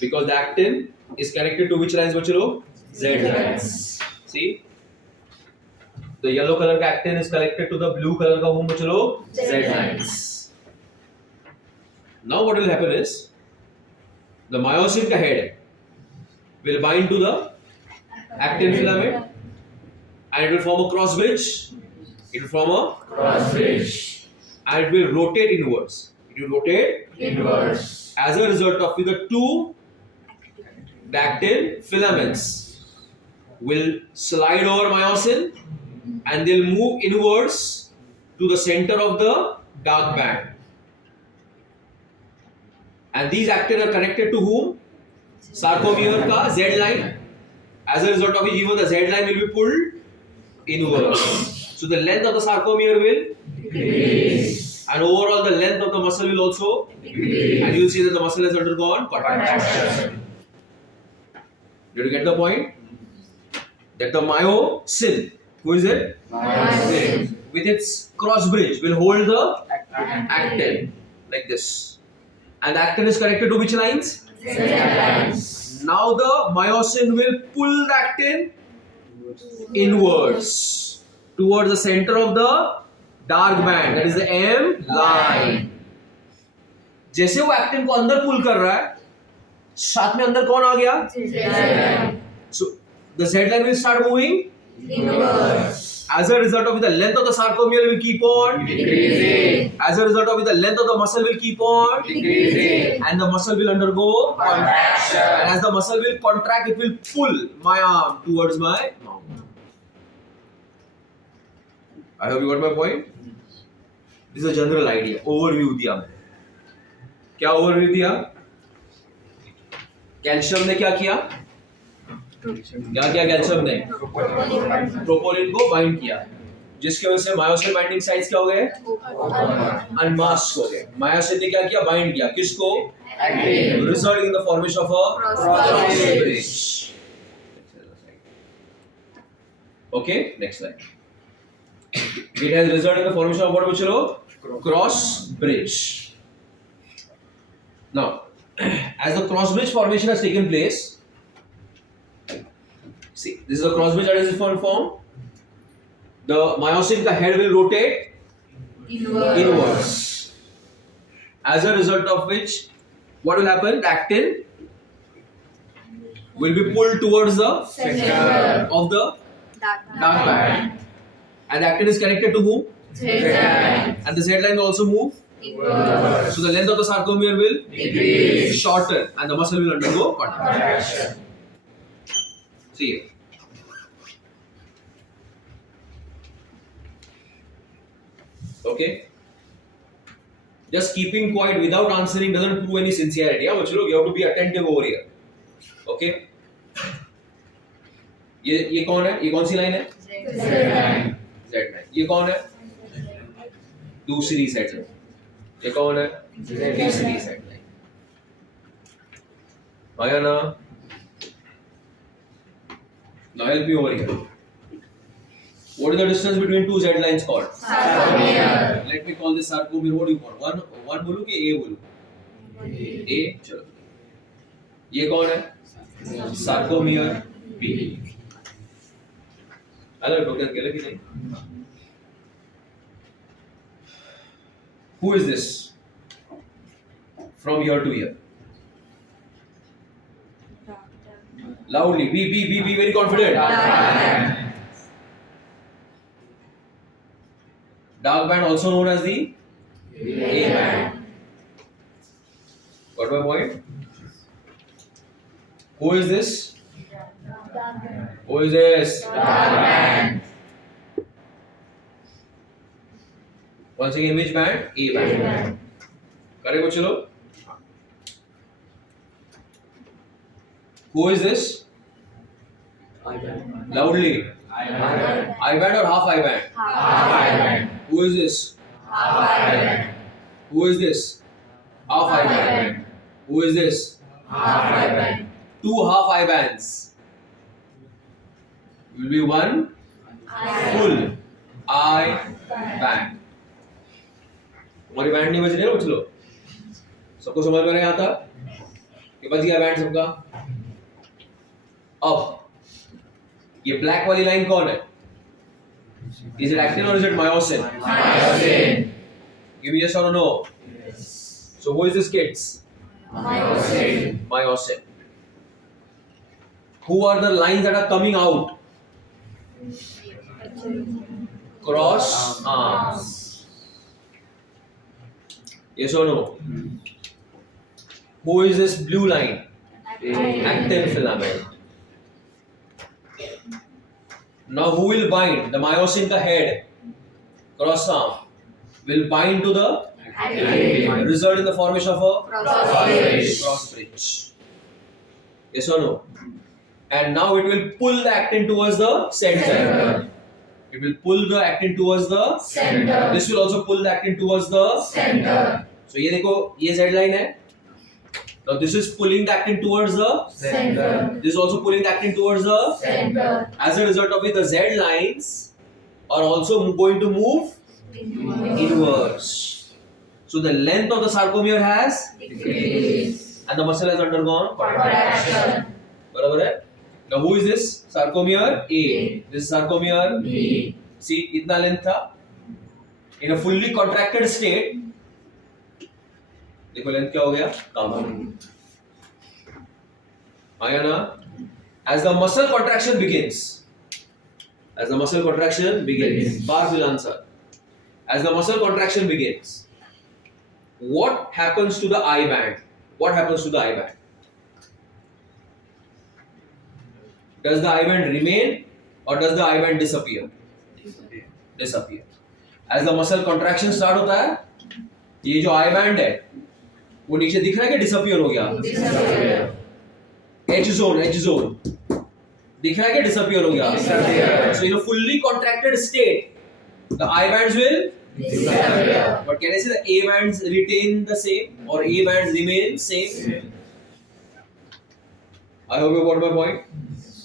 Because the actin is connected to which lines बच्चों? Z lines. See? The yellow color का actin is connected to the blue color का whom बच्चों? Z lines. Now what will happen is the myosin का head will bind to the actin filament and it will form a cross bridge. It will form a Cross bridge. and it will rotate inwards. It will rotate Inwards. as a result of the two actin filaments will slide over myosin and they'll move inwards to the center of the dark band. And these actin are connected to whom? Sarcomere ka Z line. As a result of which even the Z line will be pulled inwards. So the length of the sarcomere will Decrease. and overall the length of the muscle will also Decrease. and you will see that the muscle has undergone contraction. Did you get the point? That the myosin, who is it? Myosin. With its cross bridge will hold the actin like this. And the actin is connected to which lines? Z lines. Now the myosin will pull the actin inwards towards the center of the dark band, that is the M line. जैसे वो actin को अंदर पुल कर रहा है, साथ में अंदर कौन आ गया? So the Z line will start moving Inwards. as a result of it, the length of the sarcomere will keep on Decreasing. as a result of it, the length of the muscle will keep on Decreasing. and the muscle will undergo Contraction. and as the muscle will contract, it will pull my arm towards my mouth. I hope you got my point. This is a general idea. Overview दिया मैंने. क्या overview दिया? Calcium ने क्या किया? क्या किया calcium ने? प्रोपोलिन को बाइंड किया, जिसकी वजह से मायोसिन बाइंडिंग साइट्स क्या हो गए? अनमास्क हो गए. मायोसिन ने क्या किया? बाइंड किया. किसको? Resulting in the formation of a cross bridge. Okay, next slide. It has resulted in the formation of what, Bachalo? Cross bridge. Now, as the cross bridge formation has taken place, see, this is the cross bridge that is formed. The myosin, the head will rotate inwards. As a result of which, what will happen? The actin will be pulled towards the Center. of the dark band. And the actin is connected to whom? And the Z line will also move. Inwards. So the length of the sarcomere will Decrease. shorten and the muscle will undergo contraction. See here. Okay. Just keeping quiet without answering doesn't prove any sincerity. Yeah, but you have to be attentive over here. Okay. ये कौन है? ये कौन सी line है? Z line. ये कौन है? दूसरी Z line. ये कौन है? तीसरी Z line. आया ना? Now help me over here. What is the distance between two Z lines called? Sarcomere. Let me call this sarcomere. What do you call? One बोलूं कि A बोलूं? A. चलो. ये कौन है? Sarcomere B. अलग डॉक्टर के लगे नहीं. Who is this? From year to year. Loudly. Be very confident. Dark band, also known as the A band. Got my point? Who is this? Who is this? Once again, which band? A band. Correct, bachalo? Who is this? Loudly. I band or half I band? Who is this? Who is this? Half I band. Who is this? Two half I bands. Will be one full I band. हमारी band नहीं बज रही है ना बच्चों? सबको समझ में नहीं आता कि बज गया बैंड सबका? अब ये ब्लैक वाली लाइन कौन है? Is it actin or is it myosin? Give me yes or no. So who is this kids? Myosin. Who are the lines that are coming out? Cross arms. Yes or no? Who is this blue line? Actin filament. Now who will bind? The myosin, the head, cross arm, will bind to the result in the formation of a cross bridge. Yes or no? And now it will pull the actin towards the center. It will pull the actin towards the center. This will also pull the actin towards the center. So ये देखो, ये Z line है. Now this is pulling the actin towards the center. This is also pulling the actin towards the Center. As a result of it, the Z lines are also going to move inwards. So the length of the sarcomere has Decrease. and the muscle has undergone Contraction. बराबर है? Now who is this? Sarcomere A. This is sarcomere B. See, इतना length था. In a fully contracted state, देखो length क्या हो गया, कम। आया ना? As the muscle contraction begins, Parth will answer. As the muscle contraction begins, what happens to the eye band? What happens to the eye band? Does the eye band remain or does the eye band disappear? Disappear. As the muscle contraction start होता है, ये जो eye band है, वो नीचे दिख रहा है कि disappear हो गया? Edge zone. दिख रहा है कि disappear हो गया? So in a fully contracted state, the eye bands will disappear. But can I say the A bands retain the same or A bands remain same? I hope you got my point.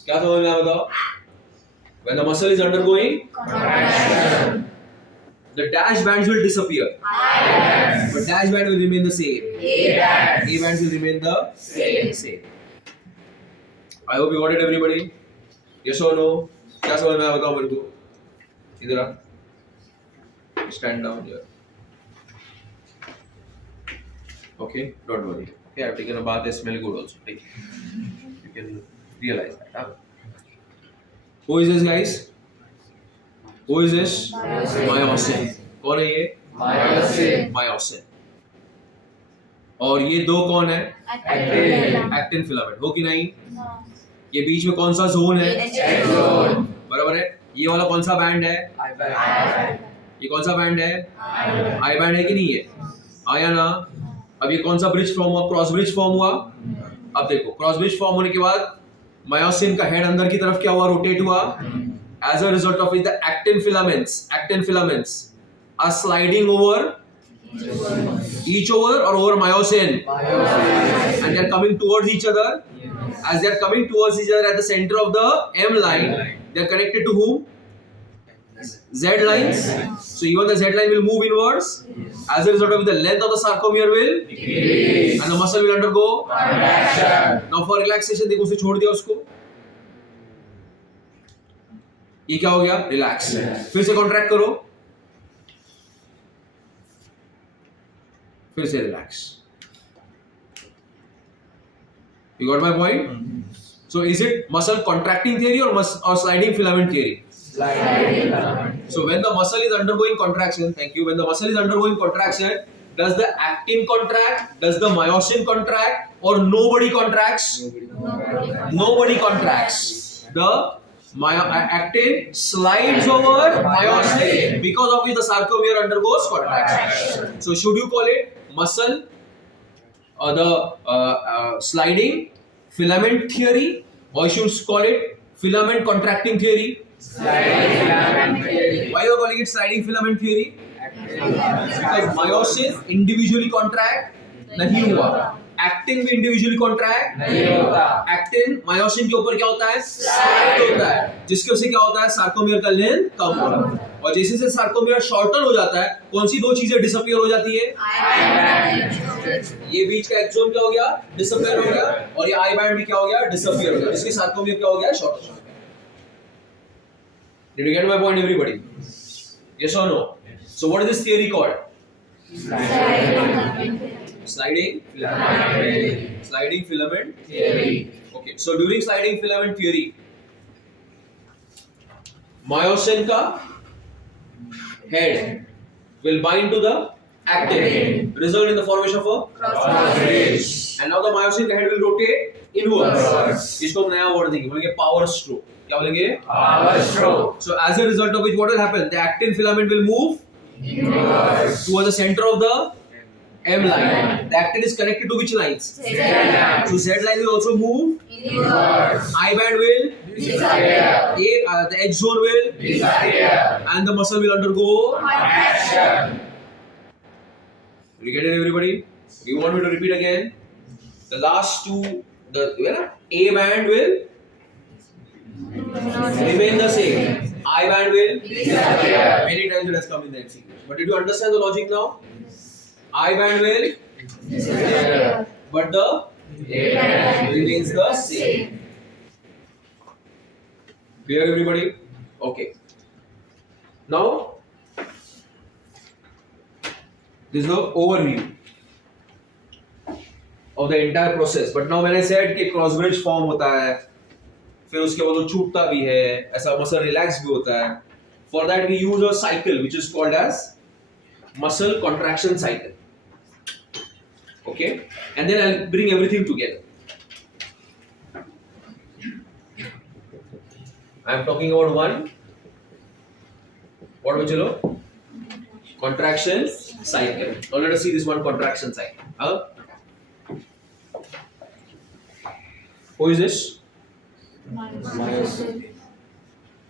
क्या समझ में आया बताओ? When the muscle is undergoing contraction, the dash bands will disappear. But dash band will remain the same. A bands will remain the same. I hope you got it, everybody. Yes or no? क्या समझ में आया बताओ मेरे को? इधर आ. Stand down here. Okay, don't worry. Okay, I've taken a bath. They smell good also. Take it. You can realize that. Huh? Who is this, guys? Who is this? Myosin. कौन है ये? Myosin. और ये दो कौन है? Actin filament. हो कि नहीं? ये बीच में कौन सा जोन है? बराबर है. ये वाला कौन सा बैंड है? ये कौन सा बैंड है? आई बैंड है कि नहीं है? आया ना? अब ये कौन सा ब्रिज फॉर्म हुआ? क्रॉस ब्रिज फॉर्म हुआ. अब देखो क्रॉस ब्रिज फॉर्म होने के बाद मायोसिन का हेड अंदर की तरफ क्या हुआ? रोटेट हुआ. As a result of it the actin filaments are sliding over each over myosin and they are coming towards each other. As they are coming towards each other at the center of the M line, they are connected to whom? Z lines. So even the Z line will move inwards. As a result of it, the length of the sarcomere will decrease and the muscle will undergo contraction. Now for relaxation, देखो उसे छोड़ दिया उसको. ये क्या हो गया? Relax. फिर से contract करो. फिर से relax. You got my point? So is it muscle contracting theory or sliding filament theory? Sliding filament. So when the muscle is undergoing contraction, when the muscle is undergoing contraction, does the actin contract? Does the myosin contract? Or nobody contracts? Nobody contracts. The actin slides over myosin because of which the sarcomere undergoes contraction. So should you call it muscle or the sliding filament theory, or should you call it filament contracting theory? Sliding filament theory. Why you are calling it sliding filament theory? Because myosin individually contract नहीं हुआ, actin भी individually contract नहीं होता. actin myosin के ऊपर क्या होता है? Slide होता है, जिसकी वजह से क्या होता है? sarcomere का length कम हो रहा है. और जैसे जैसे sarcomere shorten हो जाता है, कौन सी दो चीजें disappear हो जाती है? ये बीच का एक्सोन क्या हो गया? Disappear हो गया. और ये आई बैंड भी क्या हो गया? Disappear हो गया, जिसके sarcomere क्या हो गया? Shorten हो गया. Did you get my point, everybody? Yes or no? So what is this theory called? Sliding filament Theory. Okay, so during sliding filament theory, myosin का head will bind to the actin, result in the formation of a Cross bridge. and now the myosin का head will rotate inwards. इसको हम नया word देंगे, बोलेंगे power stroke. क्या बोलेंगे? Power stroke. So as a result of which, what will happen? The actin filament will move Inwards. towards the center of the M line. The actin is connected to which lines? Z-line. So Z line will also move. Inwards. I band will. Disappear. The edge zone will. Disappear. And the muscle will undergo. Contraction. You get it, everybody? You want me to repeat again? The last two, the A band will remain the same. I band will Disappear. many times it has come in the MCQ. But did you understand the logic now? I band will, Disappear. but the A remains the same. Clear, everybody? Okay. Now, this is the overview. of the entire process. But now when I said कि cross bridge form होता है, फिर उसके बाद वो छूटता भी है, ऐसा muscle relax भी होता है. For that we use a cycle which is called as muscle contraction cycle. Okay, and then I'll bring everything together. I am talking about one. What was it? Contraction cycle. Now let us see this one contraction cycle. Who is this?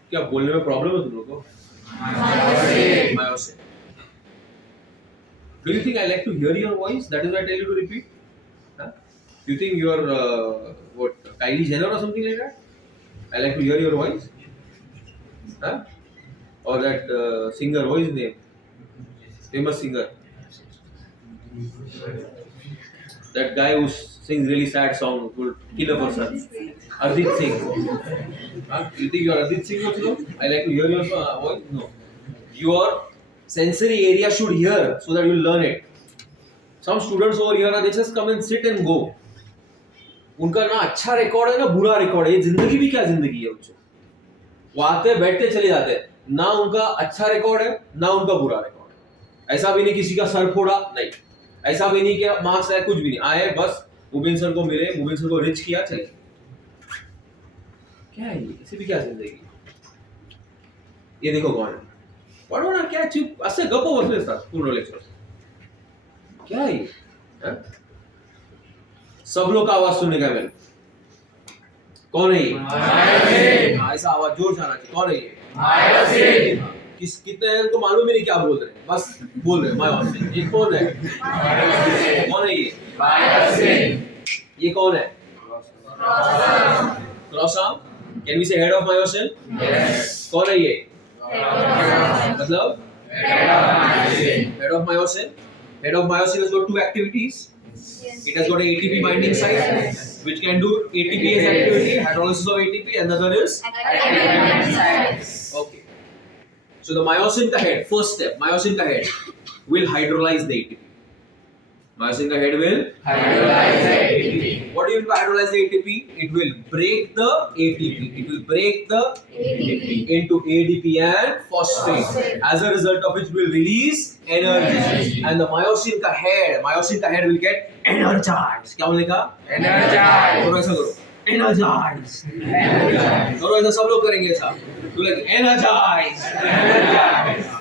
क्या बोलने में problem है तुम लोगों को? Myosin. Do you think I like to hear your voice? That is why I tell you to repeat. Huh? Do you think you are what Kylie Jenner or something like that? I like to hear your voice. Huh? Or that singer, what is his name? Famous singer. That guy who sings really sad song will kill a person. Arjit Singh. Huh? You think you are Arjit Singh also? I like to hear your voice. No. Your sensory area should hear so that you learn it. Some students over here, they just come and sit and go. उनका ना अच्छा record है ना बुरा record है. ये जिंदगी भी क्या जिंदगी है उनसे. वो आते बैठते चले जाते हैं. ना उनका अच्छा रिकॉर्ड है ना उनका बुरा रिकॉर्ड है. ऐसा भी नहीं किसी का सर फोड़ा नहीं. ऐसा भी नहीं कि मार्क्स है कुछ भी नहीं. आए बस मुबीन सर को मिले, मुबीन सर को रिच किया, चले. क्या है ये? इसे भी क्या जिंदगी. ये देखो कौन है. पढ़ो ना क्या चुप ऐसे गप्पो बसले सर पूर्ण लेक्चर. क्या है ये? सब लोग का आवाज सुनने का मैंने. कौन है ये? ऐसा आवाज जोर से आना चाहिए. कौन है ये? कितने हैं तो मालूम ही नहीं क्या बोल रहे हैं. बस बोल रहे हैं मायोसिन. ये कौन है? कौन है ये? ये कौन है? Cross arm. कैन वी से हेड ऑफ मायोसिन? कौन है ये? मतलब head of myosin. Head of myosin has got two activities. It has got a ATP binding site which can do ATPase activity, hydrolysis of ATP, and the other is okay. So the myosin ka head, first step, myosin ka head will hydrolyze the ATP. Myosin ka head will hydrolyze the ATP. What do you mean by hydrolyze the ATP? It will break the ATP. It will break the ATP into ADP and phosphate. As a result of which will release energy. And the myosin ka head will get energized. क्या बोलने का? energize. करो ऐसा करो. Energized. करो ऐसा सब लोग करेंगे ऐसा. Do like energized.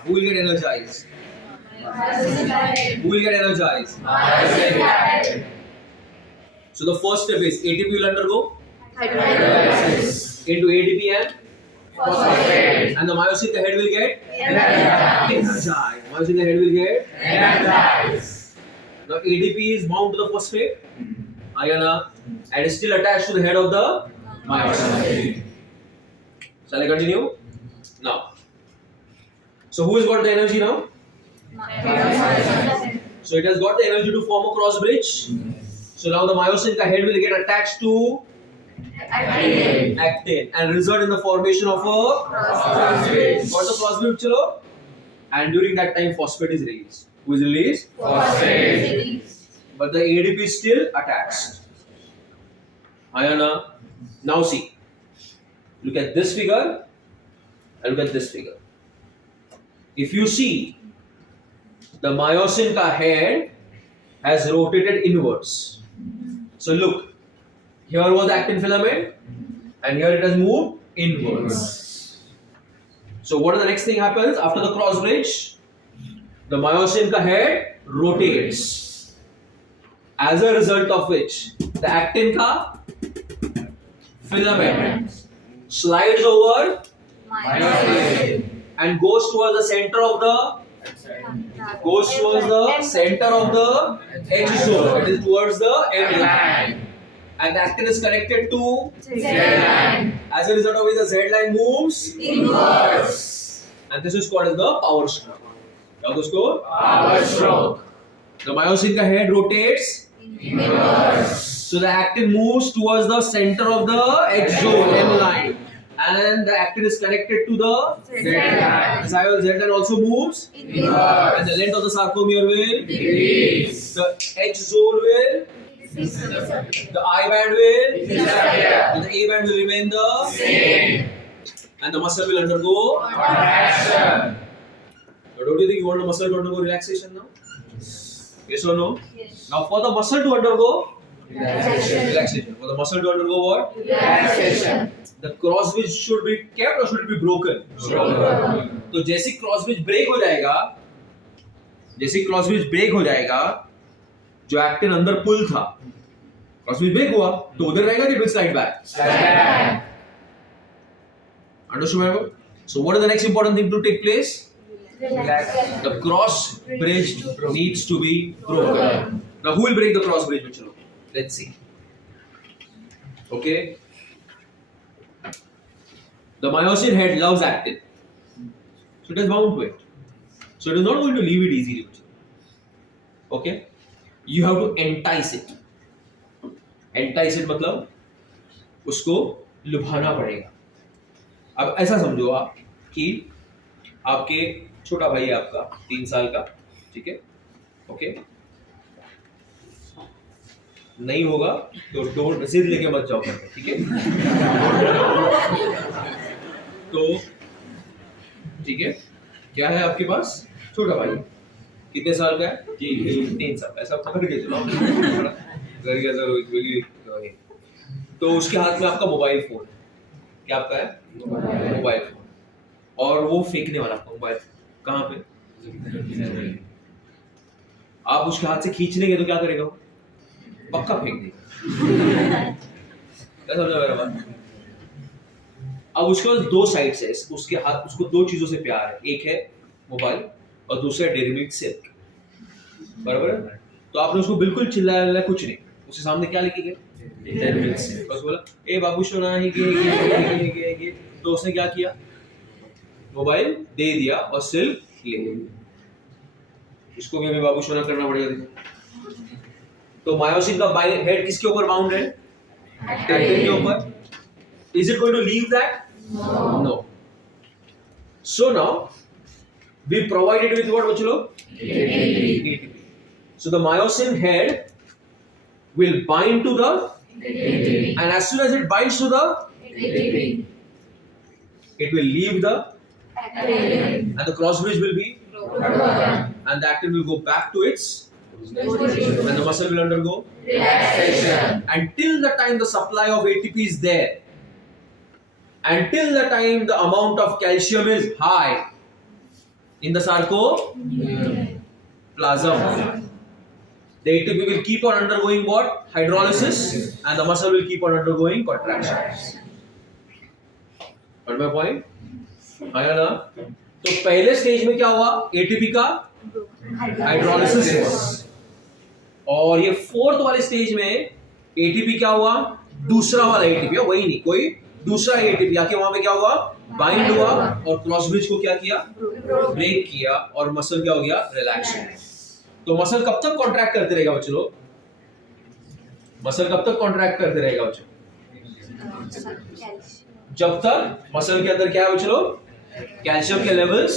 Who will get energized? Who will get energized? So the first step is ATP will undergo into ADP and Phosphate. and the myosin the head will get energized. Myosin the head will get Energize. now ADP is bound to the phosphate ion and is still attached to the head of the myosin. Shall I continue? Now. So who has got the energy now? So it has got the energy to form a cross bridge. So now the myosin ka head will get attached to actin and result in the formation of a Cross bridge. got the cross bridge chalo. And during that time phosphate is released. Who is released? Phosphate. But the ADP is still attached. Ayana. Now see. Look at this figure and look at this figure. If you see, the myosin ka head has rotated inwards. So look, here was the actin filament and here it has moved inwards. So what is the next thing happens after the cross bridge? The myosin ka head rotates. As a result of which the actin ka filament slides over and goes towards the center of the H zone. It is towards the end line. And the actin is connected to Z-line. as a result of which the Z line moves Inwards. and this is called as the power stroke. Now usko Power stroke. the myosin ka head rotates Inwards. so the actin moves towards the center of the H zone M line and the actin is connected to the Z-line. Z line also moves and Inwards. the length of the sarcomere will Decrease. the H zone will The I band will Disappear. and the A band will remain the Same. and the muscle will undergo. Contraction. So don't you think you want the muscle to undergo relaxation now? Yes or no? Yes. Now for the muscle to undergo Relaxation. relaxation, for the muscle to undergo what? Relaxation. The cross bridge should be kept or should it be broken? Broken. तो जैसे cross bridge break हो जाएगा, जैसे cross bridge break हो जाएगा, जो actin अंदर पुल था, क्रॉस ब्रिज ब्रेक हुआ तो उधर रहेगा कि it will slide back? Slide back. Understood my word? So what is the next important thing to take place? Relaxation. The cross bridge needs to be broken. Now who will break the cross bridge? Chalo, let's see. Okay. The myosin head loves actin, so it is bound to it. So it is not going to leave it easily. Okay. You have to entice it. Entice it मतलब उसको लुभाना पड़ेगा. अब ऐसा समझो आप कि आपके छोटा भाई है आपका 3 साल का, ठीक है, ओके, नहीं होगा तो डोंट जिद लेके मत जाओ, ठीक है, तो ठीक है, क्या है आपके पास छोटा भाई, कितने साल का है? जी 3 साल, ऐसा पकड़ के चलो घर के अंदर, तो उसके हाथ में आपका मोबाइल फोन है, क्या आपका है? मोबाइल फोन, और वो फेंकने वाला आपका मोबाइल कहाँ पे? आप उसके हाथ से खींच लेंगे तो क्या करेगा वो? पक्का फेंक देगा. क्या समझा मेरा बात? अब उसके पास 2 साइड्स है, उसके हाथ, उसको 2 चीजों से प्यार है, एक है मोबाइल और दूसरा डेयरी मिल्क सिल्क, बराबर है? तो आपने उसको बिल्कुल चिल्लाया कुछ नहीं, उसके सामने क्या लिखी गई? डेयरी मिल्क सिल्क, बस बोला ए बाबू सोना है ये, तो उसने क्या किया? मोबाइल दे दिया और सिल्क ले लिया. इसको भी बाबू सोना करना पड़ेगा. तो मायोसिन का हेड किसके ऊपर बाउंड है? एक्टिन के ऊपर. Is it going to leave that? No. So now we provided with what, bachlo? ATP. So the myosin head will bind to the ATP. and as soon as it binds to the ATP. it will leave the Actin. and the cross bridge will be Broken. and the actin will go back to its Position. and the muscle will undergo Relaxation. until the time the supply of ATP is there, until the time the amount of calcium is high in the sarcoplasm, the ATP will keep on undergoing what? Hydrolysis, and the muscle will keep on undergoing contraction. Got my point? आया ना? तो पहले stage में क्या हुआ? ATP का hydrolysis हुआ, और ये 4th वाले स्टेज में ATP क्या हुआ? दूसरा वाला ATP, वही नहीं, कोई दूसरा ATP आके वहां पे क्या हुआ? बाइंड हुआ और क्रॉस ब्रिज को क्या किया? ब्रेक किया, और मसल क्या हो गया? रिलैक्स. तो मसल कब तक कॉन्ट्रैक्ट करते रहेगा बच्चों लोग? मसल कब तक कॉन्ट्रैक्ट करते रहेगा बच्चों? जब तक मसल के अंदर क्या है बच्चों लोग? कैल्शियम के लेवल्स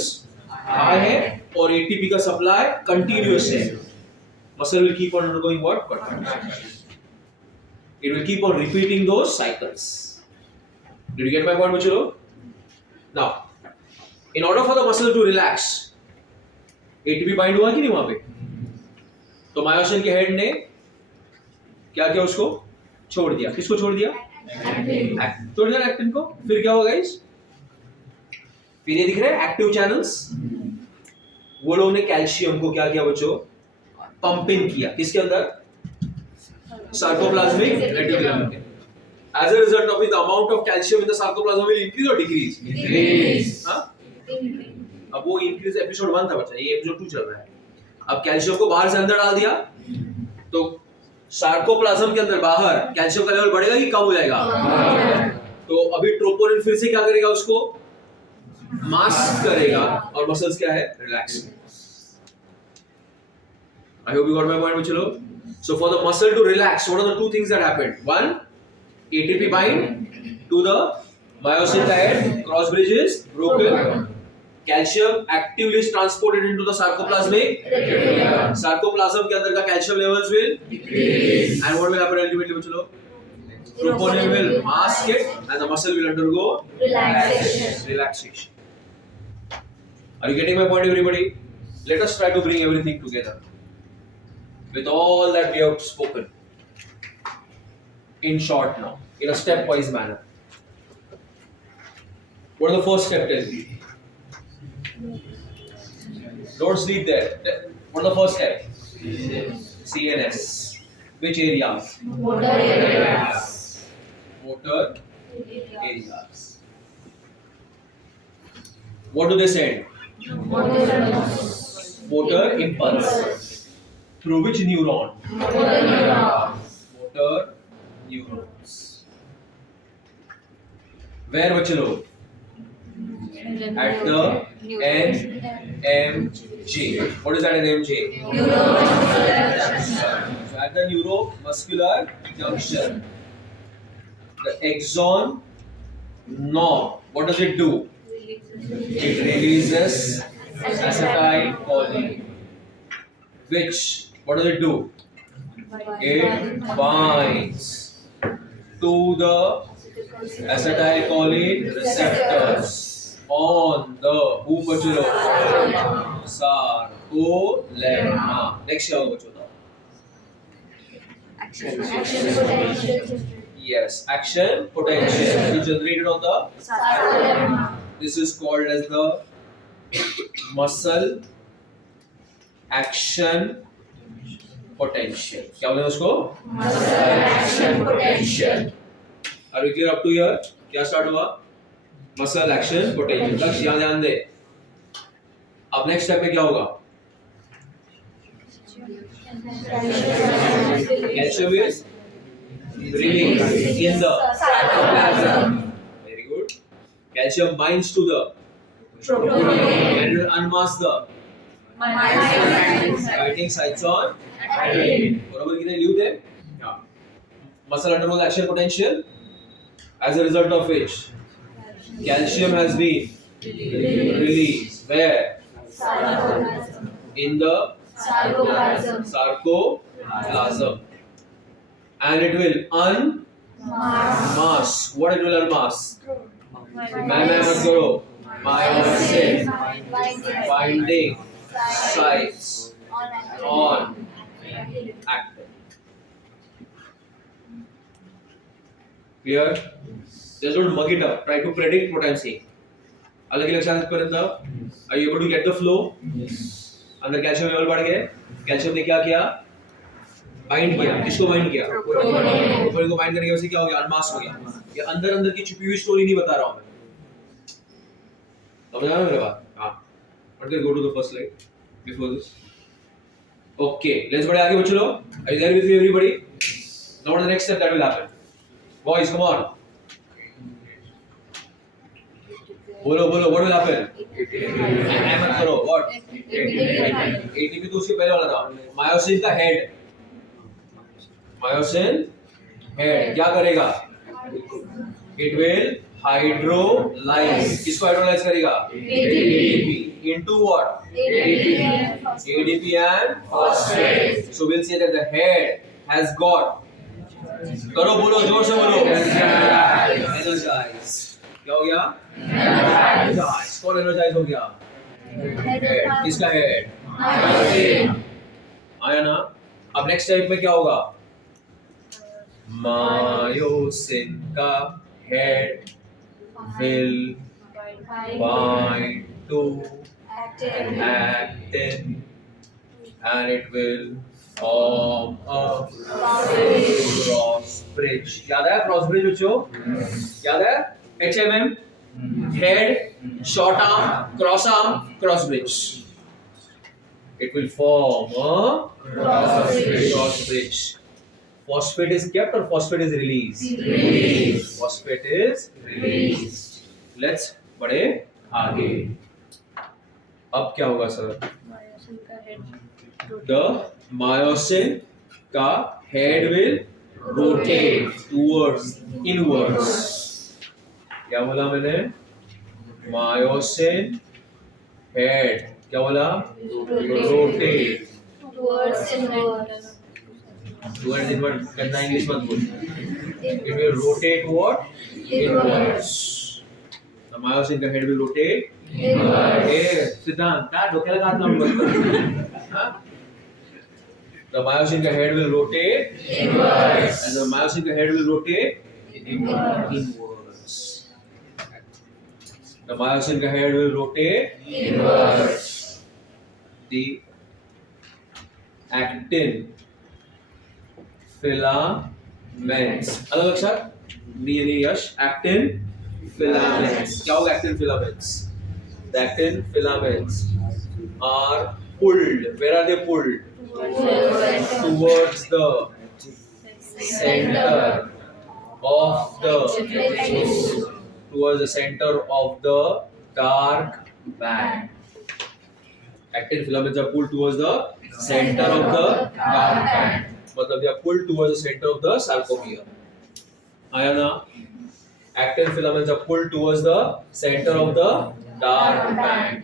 हाई है और एटीपी का सप्लाई कंटिन्यूअस है. Muscle will keep on undergoing what? Contraction. It will keep on repeating those cycles. Did you get my point, bachcho? Now, in order for the muscle to relax, ATP bind हुआ कि नहीं वहां पे? तो myosin के head ने क्या किया? उसको छोड़ दिया. किसको छोड़ दिया? छोड़ दिया एक्टिन को. फिर क्या होगा गाइस? फिर ये दिख रहे हैं एक्टिव चैनल्स. वो लोग ने कैल्शियम को क्या किया बच्चों? पंप इन किया. किसके अंदर? Sarcoplasmic reticulum. As a result of it, the amount of calcium in the sarcoplasm will increase or decrease? Increase. हाँ? अब वो increase episode 1 था बच्चा, ये episode 2 चल रहा है. अब कैल्शियम को बाहर से अंदर डाल दिया, तो सार्कोप्लाज्म के अंदर बाहर कैल्शियम का लेवल बढ़ेगा कि कम हो जाएगा? तो अभी ट्रोपोनिन फिर से क्या करेगा? उसको मास्क करेगा और मसल्स क्या है? Relax. I hope you got my point, bachcho. So for the muscle to relax, what are the 2 things that happened? 1, ATP bind to the myosin head, cross bridge is broken, Calcium actively is transported into the sarcoplasmic. Sarcoplasm के अंदर का calcium levels will Decrease. and what will happen ultimately बच्चों? Troponin will mask it and the muscle will undergo Relaxation. relaxation. Are you getting my point, everybody? Let us try to bring everything together with all that we have spoken in short now, in a stepwise manner. What is the first step? Tell me. Don't sleep there. What is the first step? CNS. Which areas? Motor areas. Motor areas. What do they send? Motor impulse. Through which neuron? Motor neurons. Motor neurons. Where bachalo? At the NMJ. What is that NMJ? Neuromuscular junction. So at the neuromuscular junction, the axon knob, what does it do? It releases acetylcholine. Which, what does it do? It binds to the acetylcholine receptors on the who bachalo? Sarcolemma. Next क्या होगा बच्चों? Action potential. Yes, action potential is generated on the. Sarcolemma. This is called as the muscle action potential. क्या बोले उसको? Muscle action potential. Are we clear up to here? क्या start हुआ? Muscle action potential. बस यहाँ ध्यान दे. अब next step में क्या होगा? Calcium is released in the Sarcoplasm. very good. Calcium binds to the Troponin. and will unmask the Myosin. binding sites on. Actin. बरोबर कितने लिखते हैं? हाँ. Muscle undergoes action potential, as a result of which calcium has been released. Where? Sarcoplasm. In the Sarcoplasm. sarcoplasm. And it will unmask. What it will unmask? मैं मत करो. Myosin binding sites on actin. Clear? Just don't mug it up. Try to predict what I'm saying. अलग ही लक्षण पर्यंत are you able to get the flow? अंदर calcium level बढ़ गए. Calcium ने क्या किया? बाइंड किया. किसको बाइंड किया? प्रोटीन को बाइंड करने की वजह से क्या हो गया? अनमास्क हो गया. ये अंदर अंदर की छुपी हुई स्टोरी नहीं बता रहा हूं मैं. समझ आया मेरे बात? हाँ. But let's go to the first slide before this. Okay, let's बढ़े आगे बच्चों. Are you there with me, everybody? Now what is the next step that will happen? Boys, come on. बोलो बोलो, what will happen? मत करो. What? ATP तो उसके पहले वाला था. मायोसिन का हेड. मायोसिन हेड क्या करेगा? It will hydrolyze. किसको hydrolyze करेगा? ATP. Into what? ADP and phosphate. So we'll say that the head has got. करो बोलो जोर से बोलो. Energize. क्या हो गया? Energize. कौन energize हो गया? Head. किसका head? आया ना? अब next step में क्या होगा? Myosin का head will bind to actin and it will form a cross bridge. याद है cross bridge बच्चों? याद है? HMM head, short arm, cross bridge. It will form a cross bridge. Phosphate is kept or phosphate is released? Released. Phosphate is released. Let's बढ़े आगे. अब क्या होगा सर? The myosin का head will rotate towards inwards. क्या बोला मैंने? Myosin head क्या बोला rotate towards inward. Towards inward गंदा इंग्लिश मत बोल it will rotate what inwards the myosin का हेड विल रोटेट Inward. ए सिद्धांत का डोक्याला हात लावून बसतो हां the myosin ka head will rotate Inwards. and the myosin ka head will rotate Inwards. inwards. The myosin ka head will rotate Inwards. the actin filaments. अलग लक्षात मी आणि यश actin filaments. क्या होगा actin filaments? The actin filaments are pulled. Where are they pulled? Towards the center of the towards the center of the dark band. Actin filaments are pulled towards the center of the dark band. मतलब they are pulled towards the center of the sarcomere. आया ना? Actin filaments are pulled towards the center of the dark band.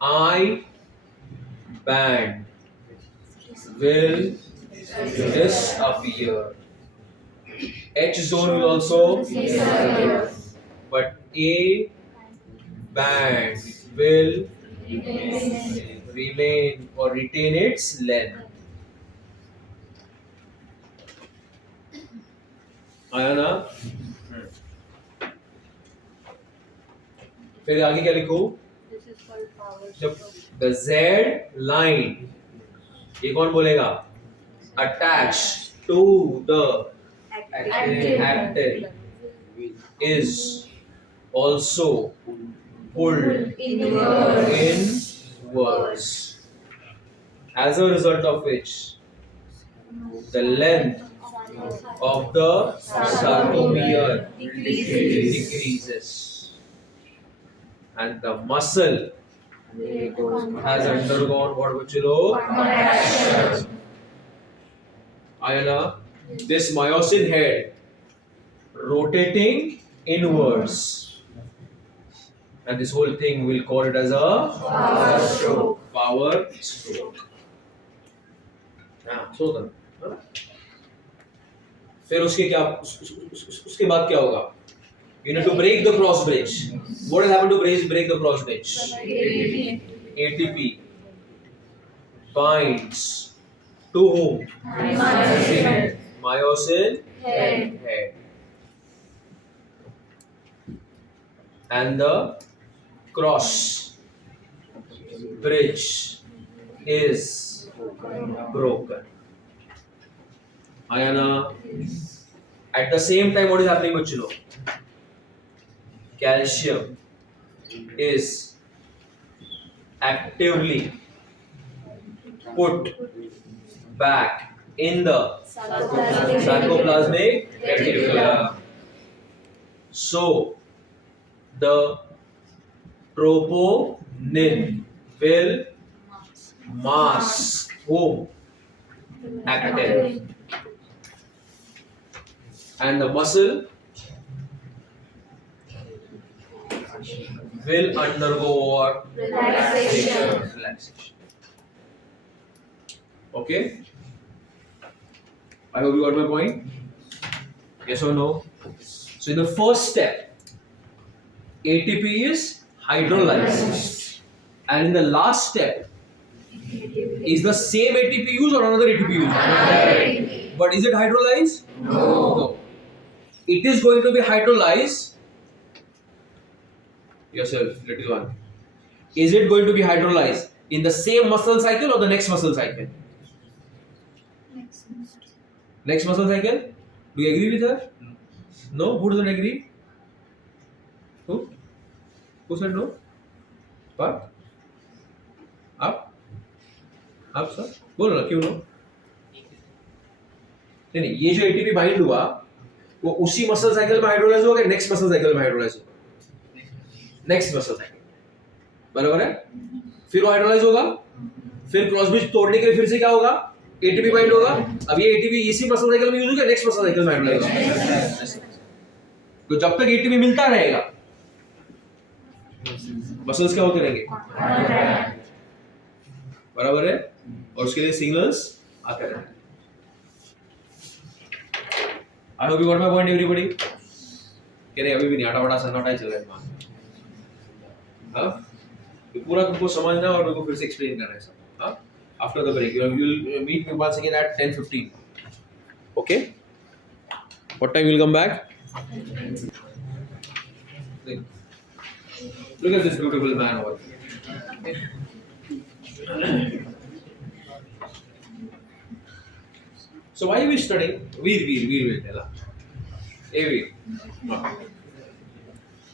I band will disappear. H zone will also disappear. But A band will remain or retain its length. आया ना? फिर आगे क्या लिखूं? जब the Z line ये कौन बोलेगा attached to the actin is also pulled inwards as a result of which the length of the sarcomere decreases and the muscle has undergone what bachilo Contraction. ayana this myosin head rotating inwards and this whole thing we'll call it as a Power stroke. power stroke so then फिर उसके क्या उसके बाद क्या होगा you need to break the cross bridge. What will happen to break the cross bridge? ATP binds to whom? Myosin head. And the cross bridge is broken. Ayana. At the same time, what is happening with Chilo? Calcium is actively put back in the sarcoplasmic reticulum. So the troponin will mask whom? Actin. And the muscle will undergo what? Relaxation. Okay? I hope you got my point. Yes or no? So in the first step, ATP is hydrolyzed. And in the last step, is the same ATP used or another ATP used? But is it hydrolyzed? No. It is going to be hydrolyzed. Yourself, little one. Is it going to be hydrolyzed in the same muscle cycle or the next muscle cycle? Next muscle cycle? Do you agree with her? No? Who doesn't agree? Who? Who said no? What? Up? Up, sir? बोलो ना क्यों no? नहीं ये जो ATP bind हुआ वो उसी muscle cycle में हाइड्रोलाइज होगा कि नेक्स्ट मसल साइकिल में हाइड्रोलाइज होगा? नेक्स्ट मसल साइकिल बराबर है फिर वो हाइड्रोलाइज होगा फिर क्रॉस ब्रिज तोड़ने के लिए फिर से क्या होगा एटीपी बाइंड होगा अब ये एटीपी इसी मसल साइकिल में यूज होगा नेक्स्ट मसल साइकिल में हाइड्रोलाइज होगा तो जब तक एटीपी मिलता रहेगा मसल्स क्या होते रहेंगे, Contract. बराबर है, और उसके लिए सिग्नल्स आते रहेंगे. I hope you got my point everybody. कह रहे अभी भी नहीं, आटा वाटा सन्नाटा ही चल रहा है हाँ, ये पूरा तुमको समझना और मेरे को फिर से एक्सप्लेन करना है सब. हाँ, after the break you will meet me once again at 10:15. Okay, what time you'll come back? Look at this beautiful man over here. So why are we studying? Veer, tell us. Hey, Veer.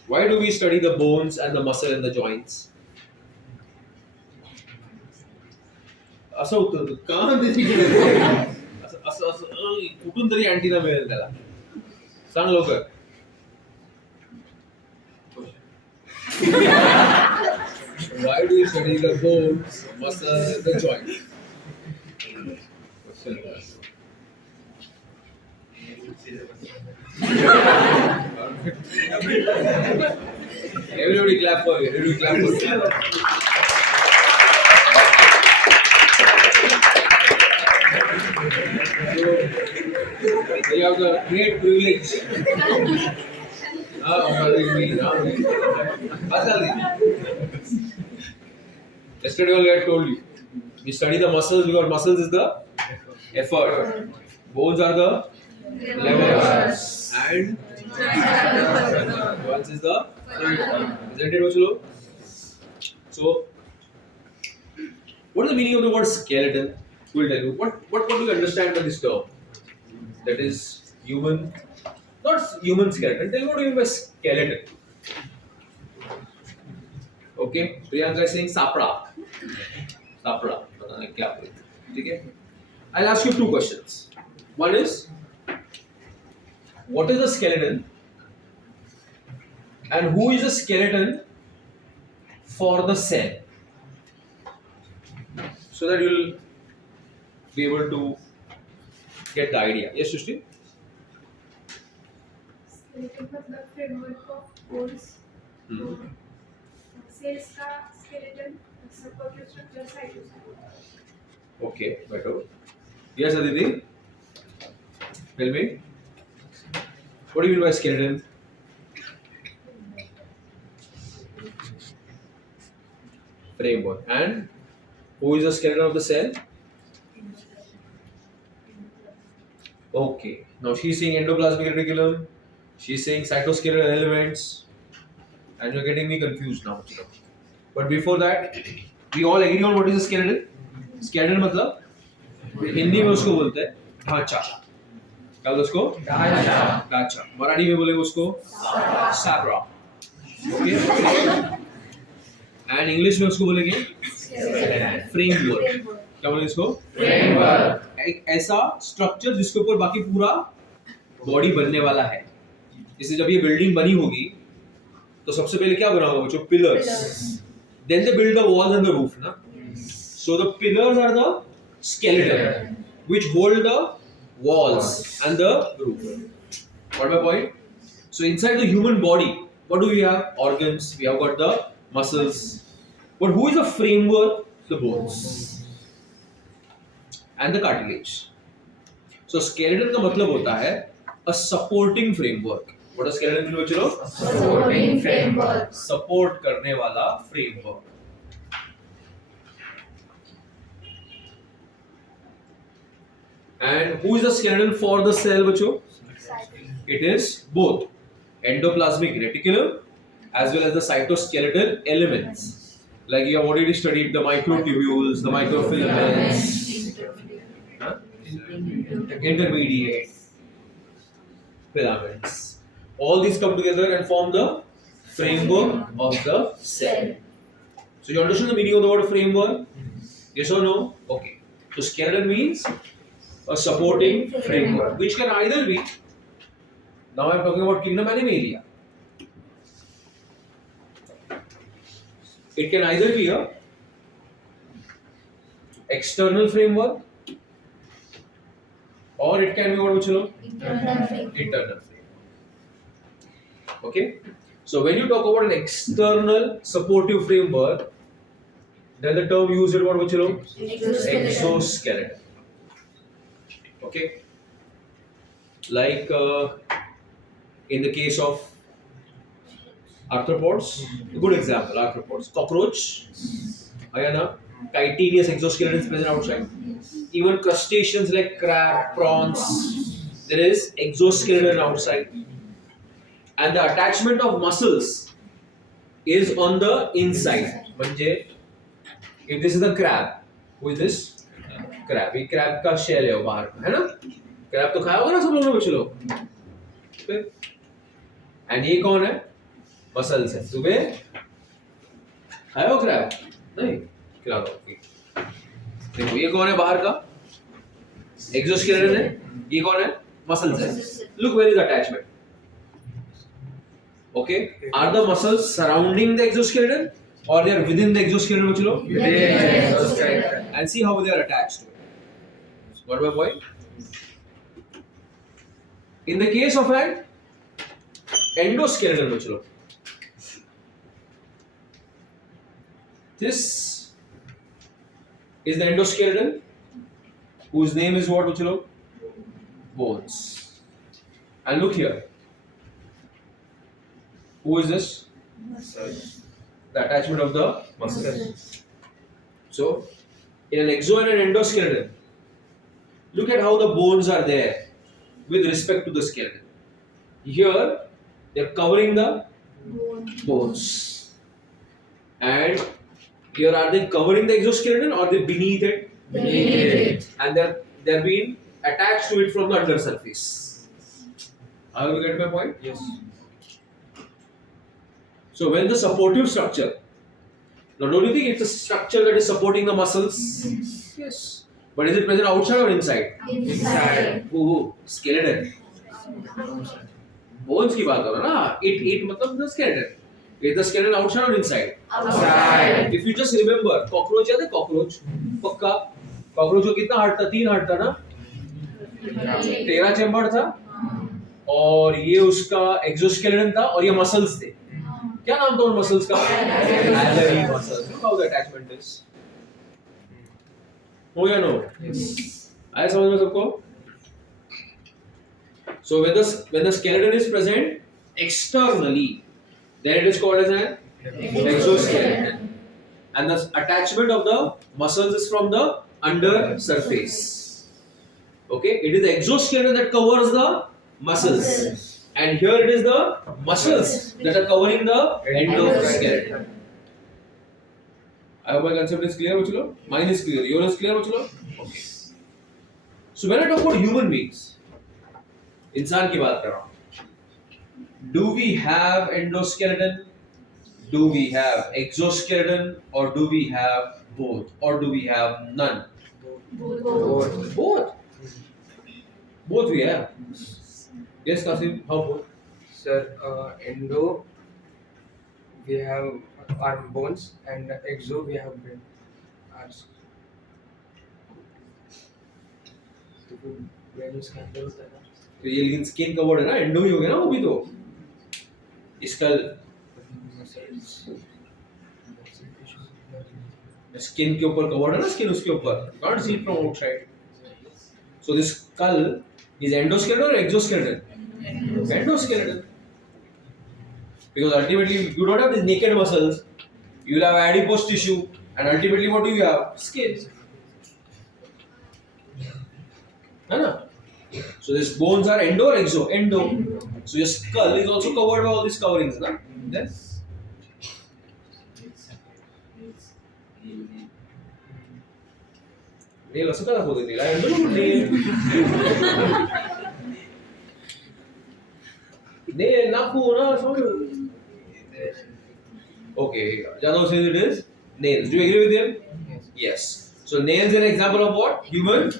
Why do we study the bones and the muscle and the joints? असं होतं का त्याची असं असं कुठून तरी antenna मिळेल त्याला, सांग लवकर. Why do we study the bones, muscles, and the joints? Everybody clap for you. Everybody clap for you. So you have the great privilege. Yesterday only I told you. We study the muscles because muscles is the effort. Bones are the levers. And joints is the isn't it, Vachalo? So, what is the meaning of the word skeleton? We'll tell you. What do you understand by this term? That is human, not human skeleton. Tell me what do you mean by skeleton? Okay, Priyanka is saying sapra. Sapra. पता नहीं क्या बोलते हैं. ठीक है? I'll ask you two questions. One is, what is a skeleton? And who is a skeleton for the cell? So that you'll be able to get the idea. Yes, Shushti? skeleton मतलब framework of bones. Cells का skeleton supportive structure cytosol. Okay, better. Yes, Aditi? Tell me. What do you mean by skeleton? Framework. And who is the skeleton of the cell? Okay. Now she's saying endoplasmic reticulum. She's saying cytoskeletal elements. And you're getting me confused now. But before that, we all agree on what is a skeleton? Skeleton मतलब हिंदी में उसको बोलते हैं ढांचा. क्या बोलते उसको? ढांचा. मराठी में बोलेंगे उसको sabra. Okay. And English में उसको बोलेंगे framework. क्या बोलेंगे इसको? Framework. एक ऐसा स्ट्रक्चर जिसके ऊपर बाकी पूरा बॉडी बनने वाला है. जैसे जब ये बिल्डिंग बनी होगी तो सबसे पहले क्या बना होगा बच्चों? Pillars. Then they build the walls and the roof, na? So the pillars are the skeleton which hold the walls and the roof. What my point? So inside the human body, what do we have? Organs. We have got the muscles. But who is the framework? The bones and the cartilage. So skeleton का मतलब होता है a supporting framework. What does skeleton mean बच्चों? Supporting framework. Support करने वाला framework. And who is the skeleton for the cell बच्चों? It is both endoplasmic reticulum as well as the cytoskeletal elements. Like you have already studied the microtubules, the microfilaments, huh? Intermediate filaments. All these come together and form the framework of the cell. So you understand the meaning of the word framework? Yes or no? Okay. So skeleton means a supporting framework, which can either be, now I am talking about kingdom animalia. It can either be a external framework or it can be what? Internal framework. Internal framework. Okay. So when you talk about an external supportive framework, then the term used is what, Vachalo? Exoskeleton. Okay. Like in the case of arthropods, a good example, arthropods. Cockroach, ayana, chitinous exoskeleton is present outside. Even crustaceans like crab, prawns, there is exoskeleton outside. And the attachment of muscles is on the inside. Manje, if this is a crab, who is this? Crab. ये crab का shell है वो बाहर का, है ना? Crab तो खाया होगा ना सब लोगों ने कुछ लोग. And ये कौन है? Muscles है. तुम्हें खाया हो crab? नहीं. खिला दो. देखो ये कौन है बाहर का? Exoskeleton है. ये कौन है? Muscles है. Look where is the attachment. Okay. Are the muscles surrounding the exoskeleton or they are within the exoskeleton? Chalo? Within the exoskeleton. And see how they are attached to it. Got my point? In the case of an endoskeleton, chalo. This is the endoskeleton whose name is what, chalo? Bones. And look here. Who is this? The attachment of the muscles. So, in an exo and an endoskeleton, look at how the bones are there with respect to the skeleton. Here, they are covering the bones. And here, are they covering the exoskeleton or they beneath it? Beneath it. And they're being attached to it from the under surface. Are you get my point? Yes. So when the supportive structure, now don't you think it's a structure that is supporting the muscles? Yes. But is it present outside or inside? Inside. Who? Skeleton. Bones की बात करो ना. It मतलब the skeleton. Is the skeleton outside or inside? Outside. If you just remember, cockroach याद है cockroach? पक्का. Cockroach को कितना हार्ट था? 3 हार्ट था ना? 13 चैम्बर था. और ये उसका exoskeleton था और ये muscles थे. क्या नाम था उन मसल्स का? Alveolar muscles. Look how the attachment is. हो या नो? आया समझ में सबको? So when the skeleton is present externally, then it is called as an exoskeleton. And the attachment of the muscles is from the under surface. Okay, it is the exoskeleton that covers the muscles. And here it is the muscles that are covering the endoskeleton. I hope my concept is clear, Bachalo. Mine is clear. Yours is clear, Bachalo? Okay. So when I talk about human beings, इंसान की बात कर रहा हूँ. Do we have endoskeleton? Do we have exoskeleton? Or do we have both? Or do we have none? Both. Both. Both we have. Yes, Kasim, how both? Sir, endo we have our bones and exo we have brain. Brain is kind of तो ये लेकिन skin covered है ना, endo ही हो गया ना वो भी तो. स्कल स्किन के ऊपर कवर्ड है ना, स्किन उसके ऊपर. Can't see from outside. So this skull is endoskeleton और exoskeleton? Endoskeleton. Because ultimately you don't have these naked muscles, you will have adipose tissue, and ultimately what do you have? Skin. Right? So these bones are endo or exo? Endo. So your skull is also covered by all these coverings, na? Then nail असं का दाखवते nail? I don't know nail. Nail नाखू ना समझो. Okay, Jadhav says it is nails. Do you agree with him? Yes. So nails are an example of what? Human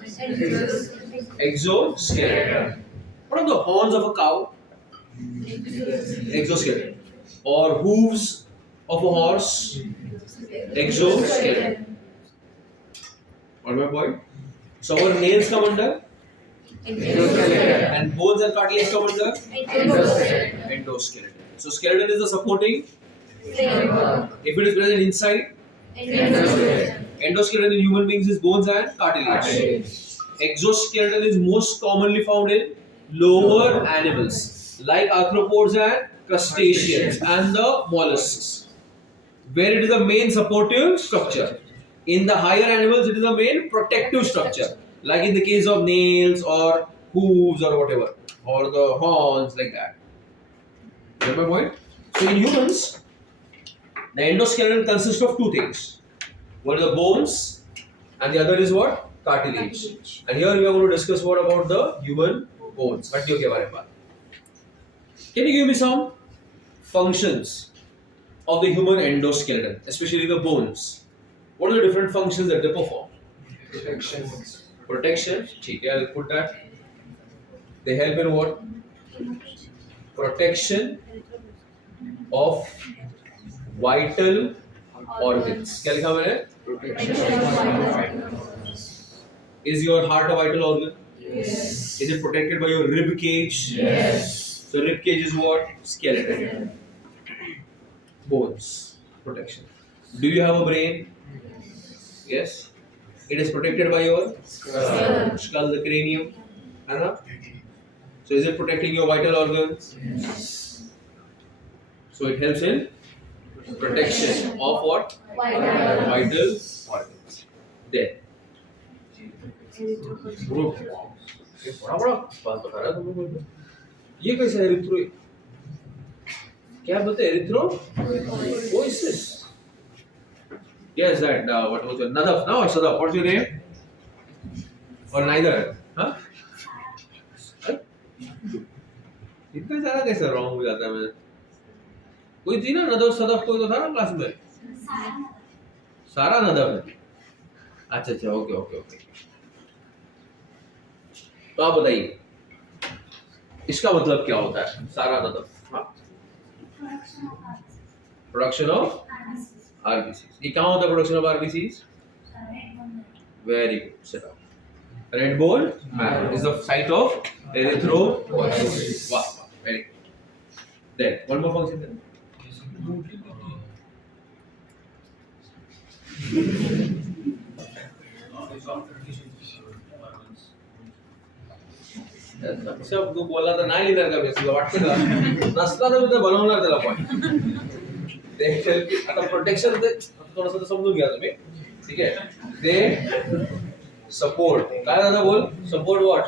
exoskeleton. What are the horns of a cow? Exoskeleton. Or hooves of a horse? Exoskeleton. What my point? So our nails come under? And bones and cartilage come under? Endoskeleton. So skeleton is the supporting. framework, If it is present inside, endoskeleton, endoskeleton in human beings is bones and cartilage. Exoskeleton is most commonly found in lower animals like arthropods and crustaceans and the mollusks, where it is the main supportive structure. In the higher animals, it is the main protective structure, like in the case of nails or hooves or whatever, or the horns, like that. Get my point? So in humans, the endoskeleton consists of two things. One is the bones, and the other is what? Cartilage. And here we are going to discuss what about the human bones. Can you give me some functions of the human endoskeleton, especially the bones? What are the different functions that they perform? Protection. Protection. Okay, I'll put that. They help in what? Protection of vital organs. क्या लिखा मैंने? Is your heart a vital organ? yes, Is it protected by your rib cage? yes, So rib cage is what? Skeleton. Bones. Protection. Do you have a brain? Yes. It is protected by your skull, the cranium. Anna? So is it protecting your vital organs? So it helps in protection of what? Vital organs. There. Bro, ये बड़ा बड़ा बात बता रहा है तुम लोगों को। ये कैसा एरिथ्रो? क्या बोलते हैं erythropoiesis? Yes, that. What was your Nadaf? No, or Sadaf? What's your name? Or neither? Huh? इतना सारा कैसे रॉन्ग हो जाता है मैं? कोई थी ना नदफ सदफ कोई तो था ना क्लास में? सारा नदफ है। अच्छा अच्छा ओके ओके ओके। तो आप बताइए इसका मतलब क्या होता है सारा नदफ? Production of RBCs. ये कहाँ होता है production of RBCs? Very good, set up. Red bone marrow is the site of erythropoiesis. Wow, very good. Then one more function then. सब तू बोला तर नाही लिहिणार का बेसिक वाटतं का नसला तर मी तर बनवणार त्याला पॉइंट आता प्रोटेक्शन ते थोडंसं तर समजून घ्या तुम्ही ठीक आहे ते सपोर्ट काय दादा बोल सपोर्ट व्हाट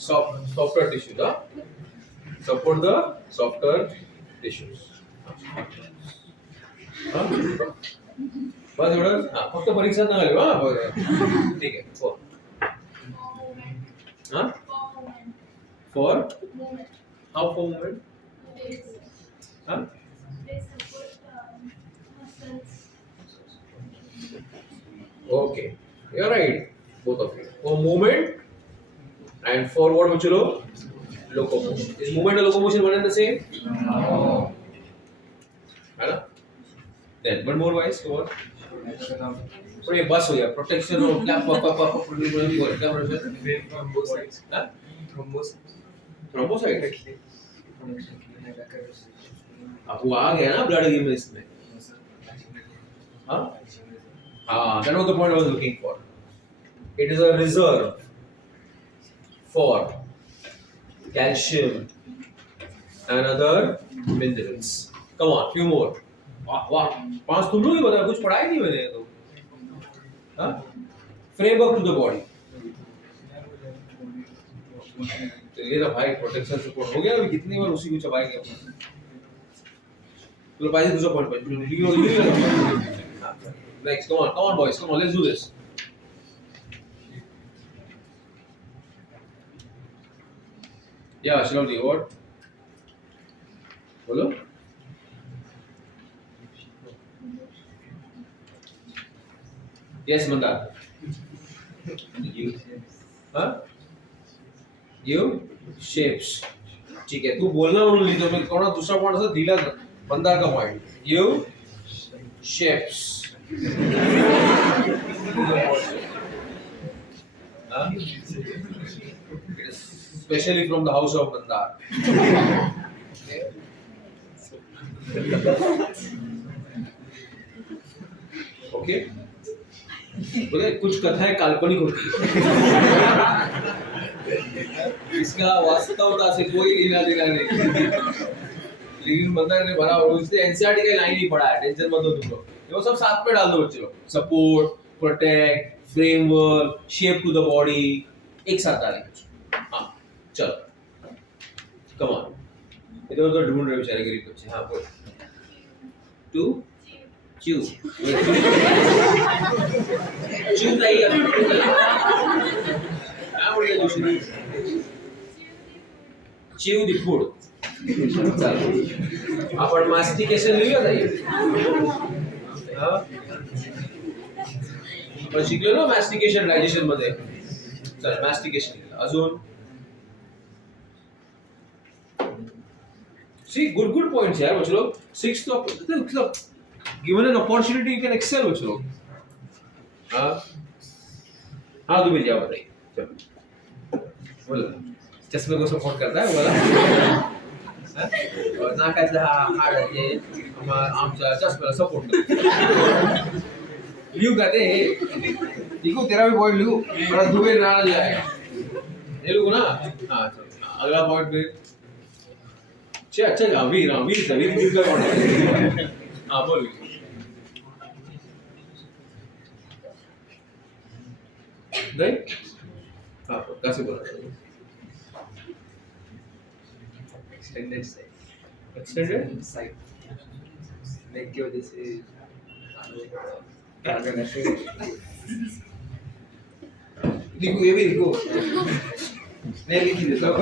सॉफ्टवेअर टिश्यूज हा सपोर्ट द सॉफ्टवेअर टिश्यूज बस एवढं हा फक्त परीक्षा नका लिहू हा ठीक आहे हो हा फॉर हाऊ फॉर मूवमेंट हा okay you're right both of you for movement and for what Muchalo? Locomotion. Is movement and locomotion one and the same? No. Then one more wise go on. So ये बस हो गया protection और क्या क्या Thrombocytes. हाँ Thrombocytes. thrombocyte अब वो आ गया ना blood game में इसमें हाँ that was the point I was looking for. It is a reserve for calcium and other minerals. Come on, few more. वाह वाह पांच तुम लोग ही बताओ कुछ पढ़ा ही नहीं मैंने तो हाँ framework to the body. तो ये ना भाई प्रोटेक्शन सपोर्ट हो गया अभी कितनी बार उसी को चबाएंगे अपन तो भाई दूसरा point next come on boys come on let's do this yeah Shilawati what bolo yes Mandar you huh you shapes ठीक है तू बोलना उन्होंने ली तो मैं कौन दूसरा पॉइंट से दिला मंदार का point you shapes Especially from the house of Mandar. Okay बोले कुछ कथाएं काल्पनिक होती है, इसका वास्तवता से कोई लेना देना नहीं, लेकिन बंदा ने भरा और उसने एनसीईआरटी का लाइन ही पढ़ा है, टेंशन मत हो तुम लोग, ये वो सब साथ में डाल दो बच्चे लोग, support, protect, framework, shape to the body, एक साथ डालेंगे। हाँ चलो कम ऑन, इधर उधर ढूंढ रहे बेचारे गरीब बच्चे। हाँ बोल टू चू चू चाहिए क्या बोल रहे दूसरी chew the food. आपण मास्टिकेशन लिहूया ताई, पण शिकलो ना मास्टिकेशन डायजेशन मध्ये, चल मास्टिकेशन अजून सी गुड पॉइंट्स यार बच्चों लोग, 6 तो मतलब given an opportunity you can excel बच्चों लोग। हाँ तू मिल जाओ बताइए, चलो बोलो चश्मे को सपोर्ट करता है बोला और नाकाचा हाड आहे आमच्या चष्म्याला सपोर्ट करतो, लिहू का ते लिखो, तेरा भी पॉइंट लिखो, बड़ा दुबे ना जाएगा ये लिखो ना। हाँ चलो अगला पॉइंट पे अच्छा वीर का पॉइंट है। हाँ बोल राइट, हाँ कैसे बोला एक्सटेंडेड साइड नेक की वजह से लिखो, ये भी लिखो, मैं लिख ही देता हूँ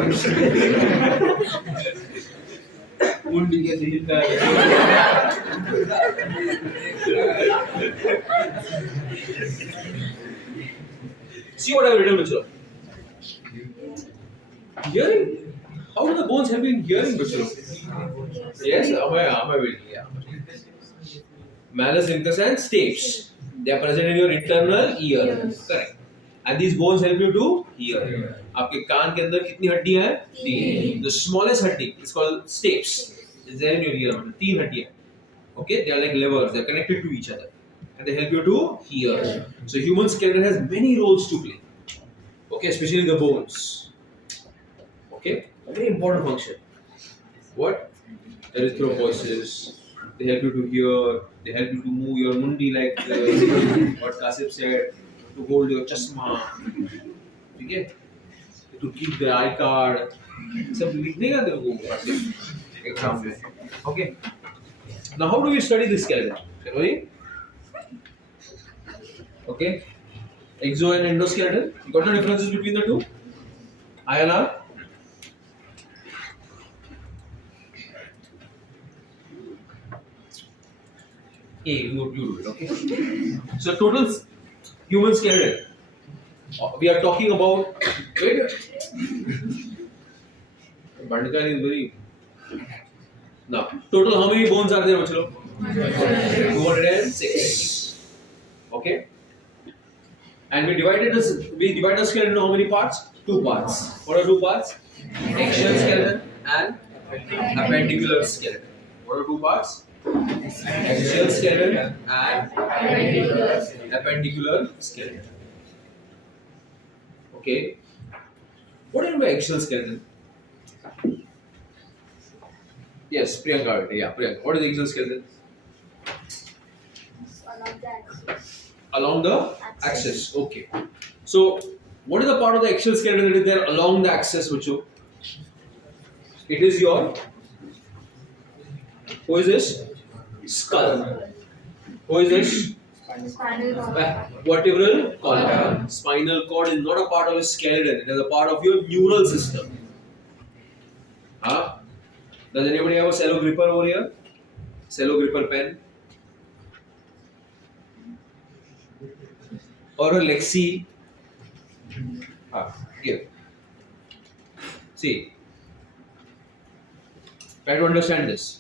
मुंडी कैसे हिलता है। See what I have written, Bachelo? Hearing? How do the bones help in hearing, Bachelo? Yes, am I reading? Yeah. Malus, incus, and stapes. They are present in your internal ear. Correct. And these bones help you to hear. आपके कान के अंदर कितनी हड्डियां हैं? 3. The smallest हड्डी is called stapes. Is there in your ear? 3 हड्डियां. Okay, they are like levers. They are connected to each other, and they help you to hear. So human skeleton has many roles to play. Okay, especially the bones. Okay, a very important function. What? Erythropoiesis. They help you to hear. They help you to move your mundi, like what Kasip said, to hold your chashma. Okay, to keep the eye card. सब लिखने का तेरे को Kasip exam में. Okay. Now, how do we study this skeleton? Shall we? Okay. Exo and endoskeleton. You got the differences between the two? INR? Hey, you do it, okay? So, total human skeleton. We are talking about. Wait. Bandika is very. Now, total how many bones are there, bachelo? 206. Okay. And we divide the skeleton into how many parts? 2 parts. What are 2 parts? Axial skeleton and appendicular skeleton. What are 2 parts? Axial skeleton and appendicular skeleton. Okay. What do you mean by axial skeleton? Yes, Priyanka. Yeah, Priyanka. What is the axial skeleton? Along the axis. Okay. So, what is the part of the axial skeleton that is there along the axis, Vuchu? It is your. Who is this? Skull. Who is this? Vertebral column. Spinal cord is not a part of your skeleton. It is a part of your neural system. Huh? Does anybody have a cello gripper over here? Cello gripper pen? Or a Lexi? Here. See. Try to understand this.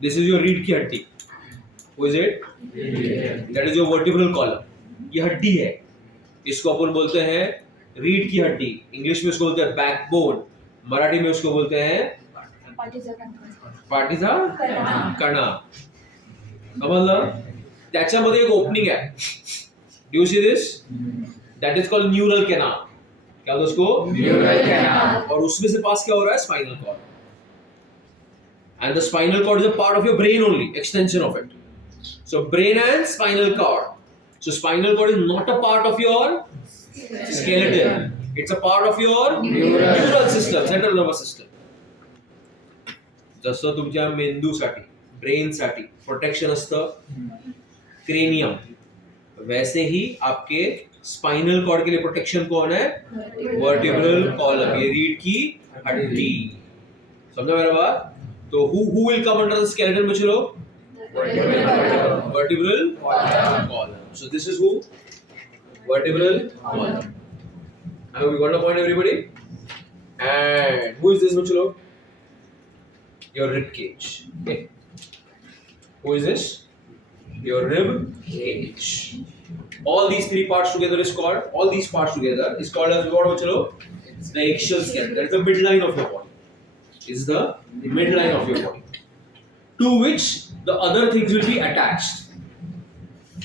This is your reed की हड्डी. Who is it? That is your vertebral column. ये हड्डी है. इसको अपन बोलते हैं रीढ़ की हड्डी. इंग्लिश में इसको बोलते हैं बैकबोन. मराठी में उसको बोलते हैं पाठीचा कणा. कणा. समजलं? त्याच्यामध्ये एक ओपनिंग है. Do you see this? That is called neural canal. क्या बोलते उसको? Neural canal. और उसमें से पास क्या हो रहा है? Spinal cord. And the spinal cord is a part of your brain only, extension of it. So brain and spinal cord. So spinal cord is not a part of your skeleton. It's a part of your neural system, central nervous system. जसं तुमच्या मेंदूसाठी, ब्रेनसाठी protection असतं cranium, वैसे ही आपके spinal cord के लिए protection कौन है? Vertebral column, ये रीढ़ की हड्डी. समझा मेरा बात? तो who will come under the skeleton बच्चों? Vertebral column. So this is who? Vertebral column. I hope you got the point, everybody. And who is this बच्चों? Your rib cage. Okay. Who is this? Your rib cage. All these three parts together is called. All these parts together is called as what बच्चों? The axial skeleton. That is the midline of your body. Is the midline of your body, to which the other things will be attached.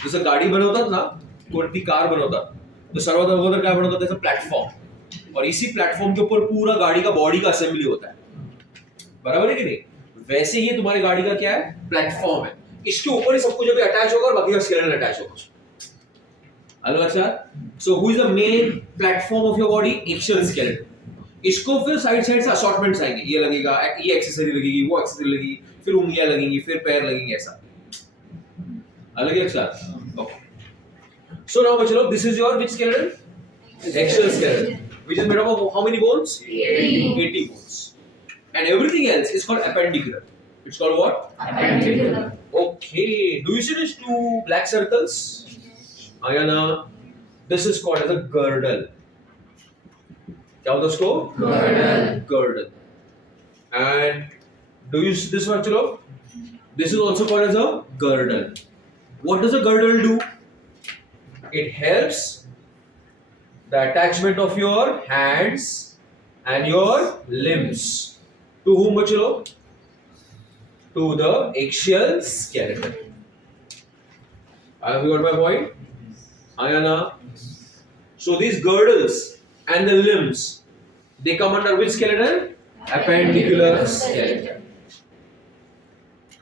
जसं गाडी बनवतात ना, कोणती car बनवतात, तो सर्वात अगोदर काय बनवतात? त्याचा प्लेटफॉर्म. और इसी प्लेटफॉर्म के ऊपर पूरा गाड़ी का बॉडी का असेंबली होता है. बराबर है कि नहीं? वैसे ही तुम्हारी गाड़ी का क्या है? प्लेटफॉर्म है. इसके ऊपर ही सब कुछ अभी अटैच होगा और बाकी का स्केलेटन अटैच होगा. अलग अच्छा. So who is the main platform of your body? Axial skeleton. इसको फिर साइड साइड से असॉर्टमेंट्स आएंगे. ये लगेगा, ये एक्सेसरी लगेगी, वो एक्सेसरी लगेगी, फिर उंगलियां लगेंगी, फिर पैर लगेंगे, ऐसा अलग ही. अच्छा. ओके. सो नाउ बच्चों, this is your which skeleton? Axial skeleton, which is made up of how many bones? 80 bones. And everything else is called appendicular. It's called what? Appendicular. Okay. Do you see these two black circles? Ayana, this is called as a girdle. क्या होता है उसको? Girdle. And do you see this one, चलो? This is also called as a girdle. What does a girdle do? It helps the attachment of your hands and your limbs. To whom, बच्चों? To the axial skeleton. Have you got my point? Ayana. So these girdles and the limbs, they come under which skeleton? Appendicular skeleton.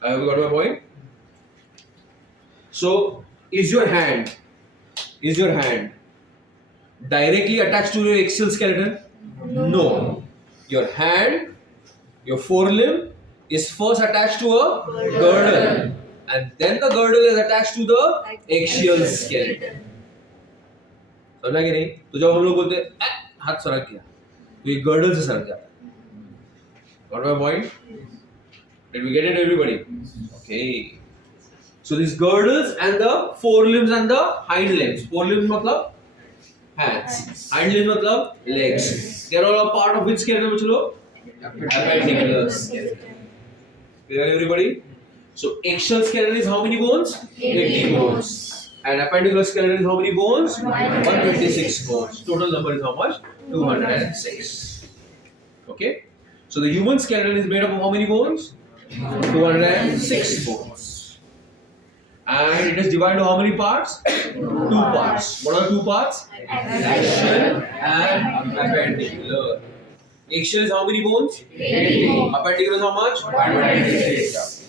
Have you got my point? So is your hand directly attached to your axial skeleton? No. Your hand, your forelimb is first attached to a girdle, and then the girdle is attached to the axial skeleton. समझा कि नहीं? तो जब हम लोग बोलते हैं हाथ सरक गया, तो ये गर्डल से सरक जाता है. Got my point? Did we get it, everybody? Okay. So these girdles and the forelimbs and the hind limbs. Forelimbs मतलब hands. Hind limbs मतलब legs. They are all a part of which skeleton, बच्चों? Appendicular skeleton. Clear, everybody? So axial skeleton is how many bones? 80 bones. And appendicular skeleton is how many bones? 126 bones. Total number is how much? 206. Okay? So the human skeleton is made up of how many bones? 206 bones. And it is divided into how many parts? 2 parts. What are the 2 parts? Axial and appendicular. Axial is how many bones? 80. Appendicular is how much? 126.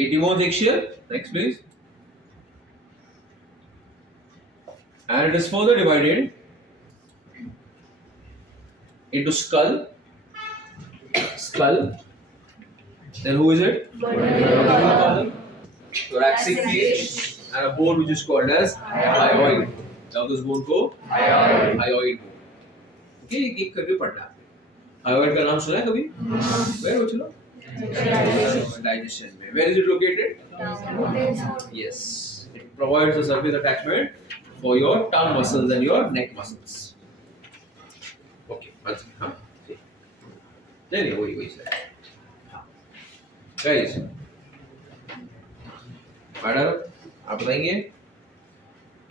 80 bones axial. Next, please. And it is further divided into skull. Then who is it? Thoracic cage and a bone which is called as hyoid. Now this bone को hyoid bone. Okay, एक करके पढ़ना है. Hyoid का नाम सुना है कभी? Where हो चलो? Digestion में. Where is it located? Yes. It provides a surface attachment for your tongue muscles and your neck muscles. Okay. हाँ. नहीं वही सर. Guys, मैडम आप बताएंगे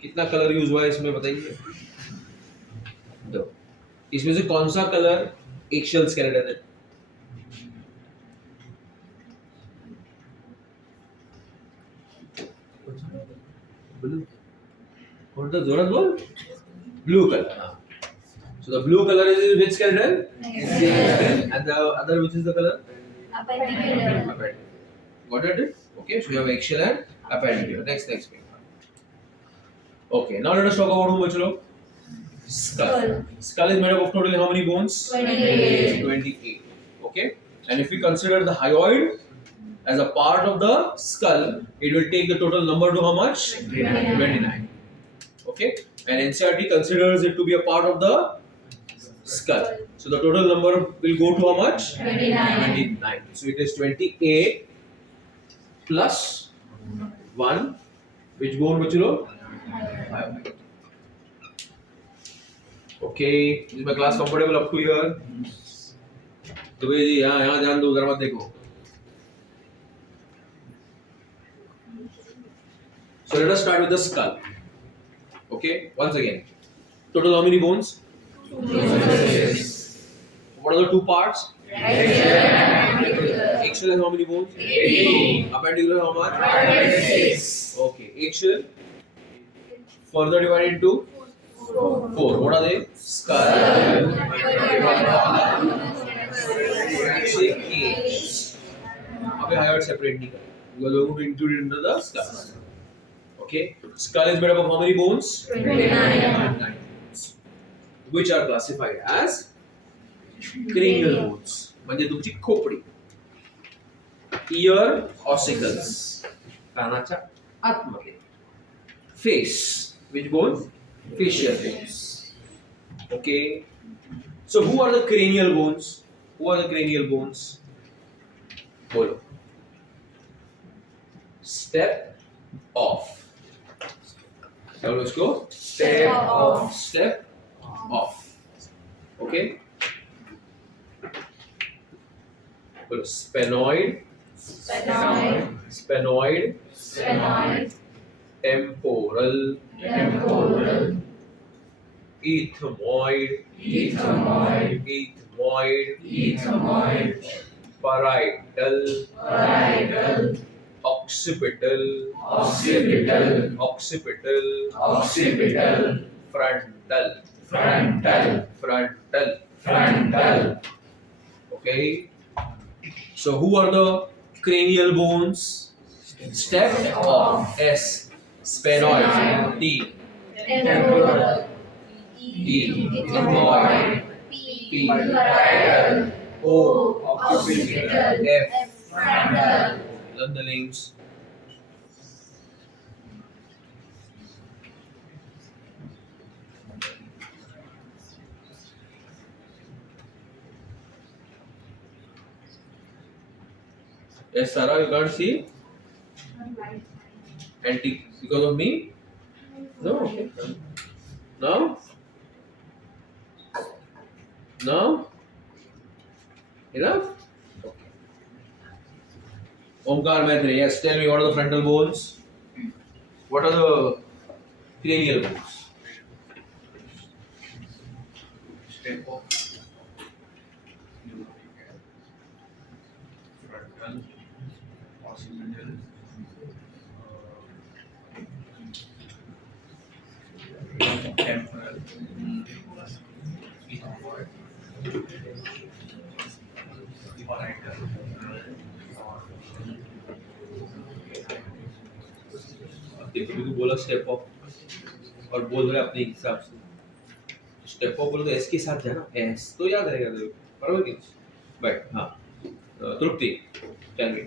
कितना कलर यूज हुआ है इसमें, बताइए. दो. इसमें से कौन सा कलर eggshell skeleton है. Blue. What the जोरात बोल? Blue color. So the blue color is which skeleton? And the other which is the color? Appendicular. Appendicular. Got it? Okay, so you have eggshell and appendicular. Next. Okay, now let us talk about whom, bachalo? Skull. Skull is made up of totally how many bones? 28. 28. Okay, and if we consider the hyoid as a part of the skull, it will take the total number to how much? 29. Okay, and NCERT considers it to be a part of the skull. So the total number will go to how much? 29. So it is 28 plus 1. Which bone, bachalo? Hyoid. Okay, is my class comfortable up to here? तो भाई जी यहाँ ध्यान दो, उधर मत देखो. So let us start with the skull. Okay, once again, total how many bones? What are the two parts? Eggshell has how many bones? 18. Appendicular how much? 26. Okay, eggshell further divided into 4. What are they? Skull. अबे hyoid separate नहीं कर, because we are going to include it into the skull. Okay, skull is made up of how many bones? 29. Which are classified as cranial bones. म्हणजे तुमची Khopadi. Ear ossicles. कानाच्या आतमध्ये. Face. Which bone? Facial bones. Okay. So who are the cranial bones? Who are the cranial bones? Bolo. Step off. Now let's go. Step off. Step off. Okay. Bolo. Sphenoid. Sphenoid. Sphenoid. Sphenoid. Temporal. Temporal. Ethmoid. Ethmoid. Ethmoid. Ethmoid. Parietal. Parietal. Occipital. Occipital. Occipital. Occipital. Frontal. Frontal. Frontal. Frontal. Okay. So who are the cranial bones? Step off. S. Sphenoid. T. Temporal. E. Ethmoid. P. P. Parietal. O. Occipital. F. Frontal. Learn the names. Yes, Sarah, you can't see? Antique because of me? No, okay. Now? Now? Enough? Okay. Omkar Maitre, yes, tell me what are the frontal bones? What are the cranial bones? Step off. Frontal, occipital, temporal, ethmoid, parietal. देखो भी बोला step of और बोल रहे अपने हिसाब से. Step of बोलो तो एस के साथ जाना, एस तो याद रहेगा तेरे को, बराबर कि बट हाँ. तृप्ति टेल मी.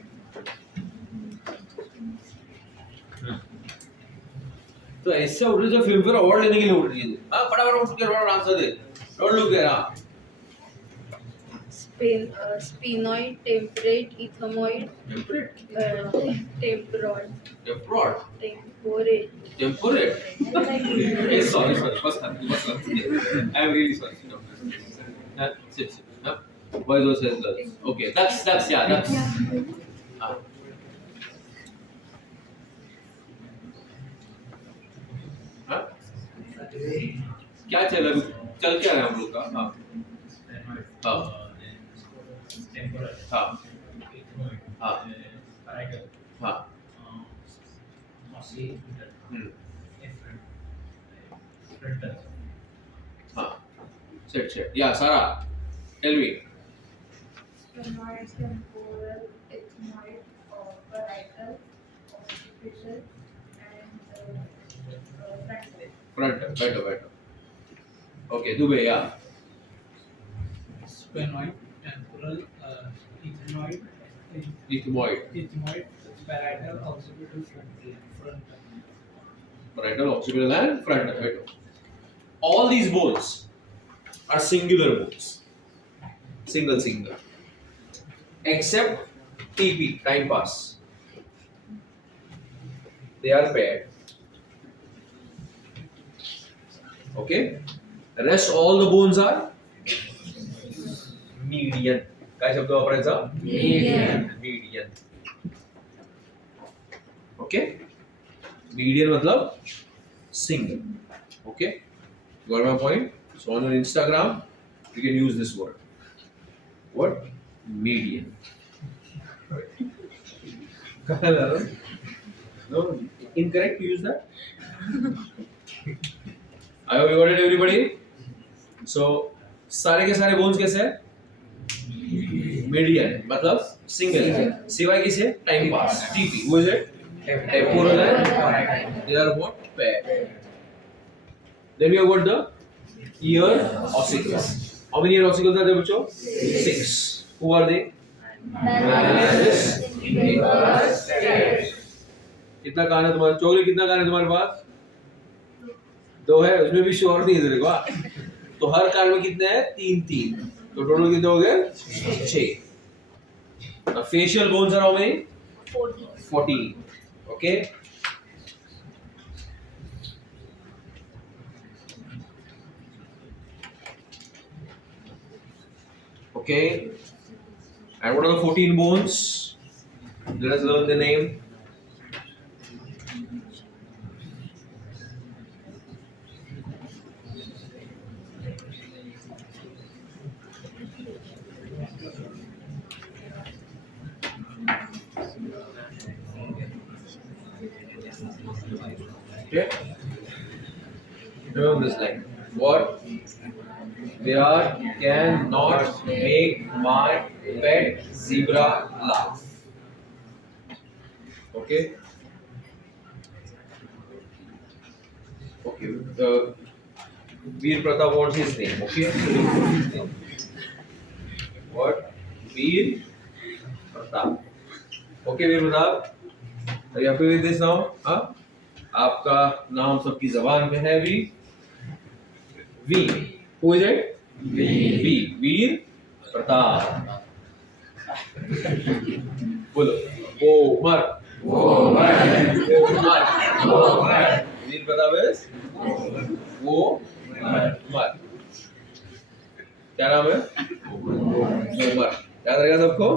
तो ऐसे उठ रहे जो फिल्म फेयर अवार्ड लेने के लिए उठ रही है. हाँ फटाफट उठ के रोड आंसर दे. Don't look there. हाँ Sphenoid, temperate, ethmoid, temperate, temporal, temporal, temporate. Temporate. Sorry, बस I am really sorry. Sit. Boys versus girls. Okay, that's yeah, that's. हाँ. हाँ? क्या चल रहा है? चल क्या रहा है हम लोग का? हाँ. हाँ. हाँ हाँ parietal, हाँ occipital, हम्म frontal. हाँ सेट या सारा tell me Sphenoid, temporal, ethmoid, parietal, occipital, and frontal. Front बैठो ओके दुबे या Sphenoid, temporal, ethmoid, ethmoid parietal, occipital, frontal. parietal occipital and frontal बैठो all these bones are singular bones single except TP time pass they are paired okay rest all the bones are median काय शब्द वापरायचा median okay median मतलब single okay got my point so on your Instagram you can use this word what median no incorrect to use that I hope you got it everybody so सारे के सारे bones कैसे हैं median मतलब single सिवाय किसे time pass TP who is it temporal and they are what paired then we have got the ear ossicles how many ear ossicles are there बच्चों 6 who are they Malleus, incus, stapes कितना कान है तुम्हारे चोगली कितना कान है तुम्हारे पास 2 है उसमें भी श्योर नहीं है तेरे को तो हर कान में कितने हैं 3 तो टोटल कितने हो गए 6 now facial bones are how many 14 okay okay and what are the 14 bones let us learn the name okay remember this line what Virar cannot make my pet zebra laugh okay Veer Pratap wants his name okay what Veer Pratap okay Veer Pratap are you happy with this now हाँ आपका नाम सबकी जबान पे है we who is it वीर प्रताप बोलो ओमर वीर Pratap is वो मर क्या नाम है ओमर याद रहेगा सबको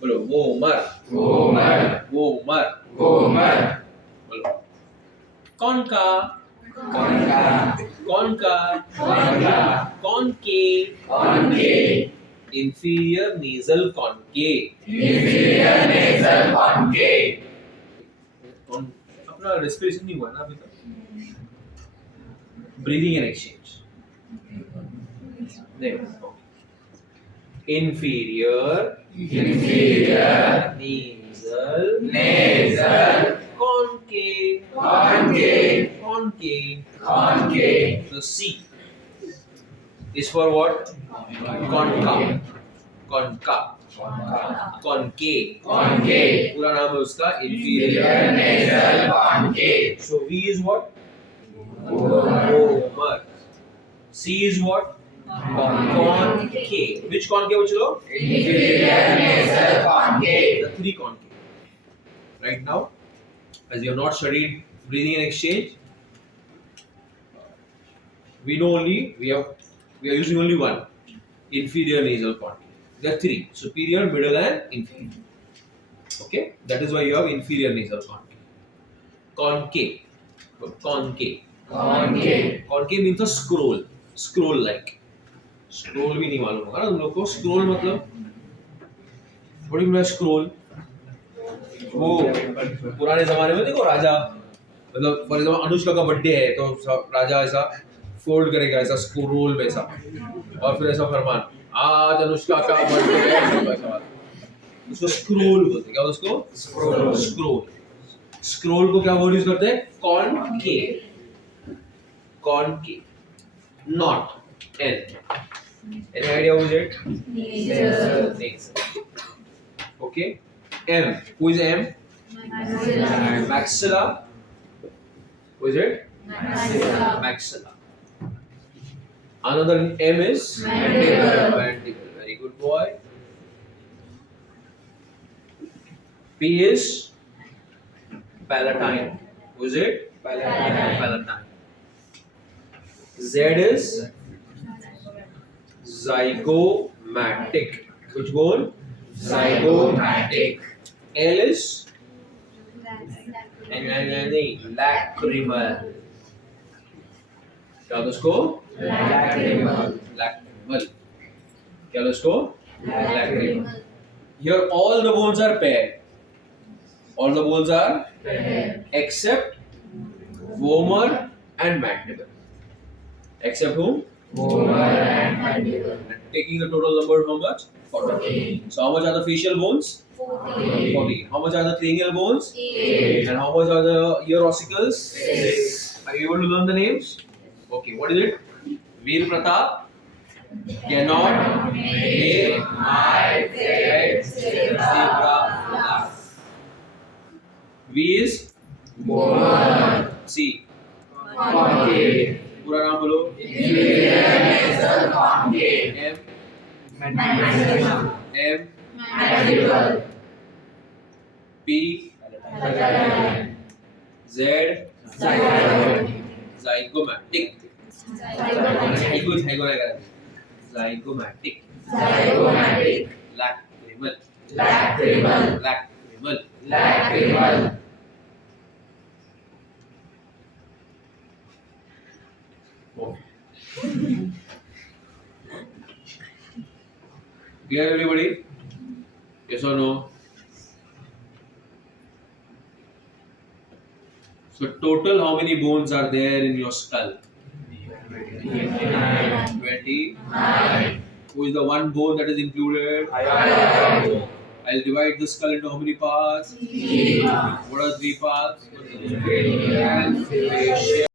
बोलो वो मर बोलो कौन का inferior nasal concave अपना respiration नहीं हुआ ना अभी तक breathing and exchange देखो inferior nasal concave the C is for what concave पूरा नाम है उसका inferior nasal concave so V is what Homer C is what concave which concave bachlo inferior nasal concave the 3 concave right now as we have not studied breathing and exchange we know only we are using only one inferior nasal concave there are 3 superior middle and inferior okay that is why you have inferior nasal concave means a scroll like scroll भी नहीं मालूम होगा ना तुम लोग को scroll मतलब What do you mean by scroll? वो पुराने जमाने में देखो राजा मतलब फॉर एग्जाम्पल अनुष्का का बर्थडे है तो राजा ऐसा फोल्ड करेगा ऐसा स्क्रोल में ऐसा और फिर ऐसा फरमान आज अनुष्का का बर्थडे है ऐसा उसको स्क्रोल बोलते हैं क्या उसको स्क्रोल स्क्रोल को क्या वर्ड यूज करते हैं concave not an any idea who is it nature okay M who is M maxilla who is it maxilla another M is mandible very good boy P is palatine who is it palatine Z is zygomatic which bone zygomatic L is lacrimal क्या उसको lacrimal क्या उसको lacrimal here all the bones are paired except vomer and mandible except whom and taking the total number how much 14 so how much are the facial bones 14 how much are the cranial bones 8 and how much are the ear ossicles 6 are you able to learn the names okay what is it Veer Pratap cannot make my red zebra laugh V is C concave पूरा नाम बोलो M P Z zygomatic lacrimal Clear everybody? Yes or no? So total how many bones are there in your skull? 29. Who is the one bone that is included? I'll divide the skull into how many parts? 3. What are 3 parts? Cranial, facial.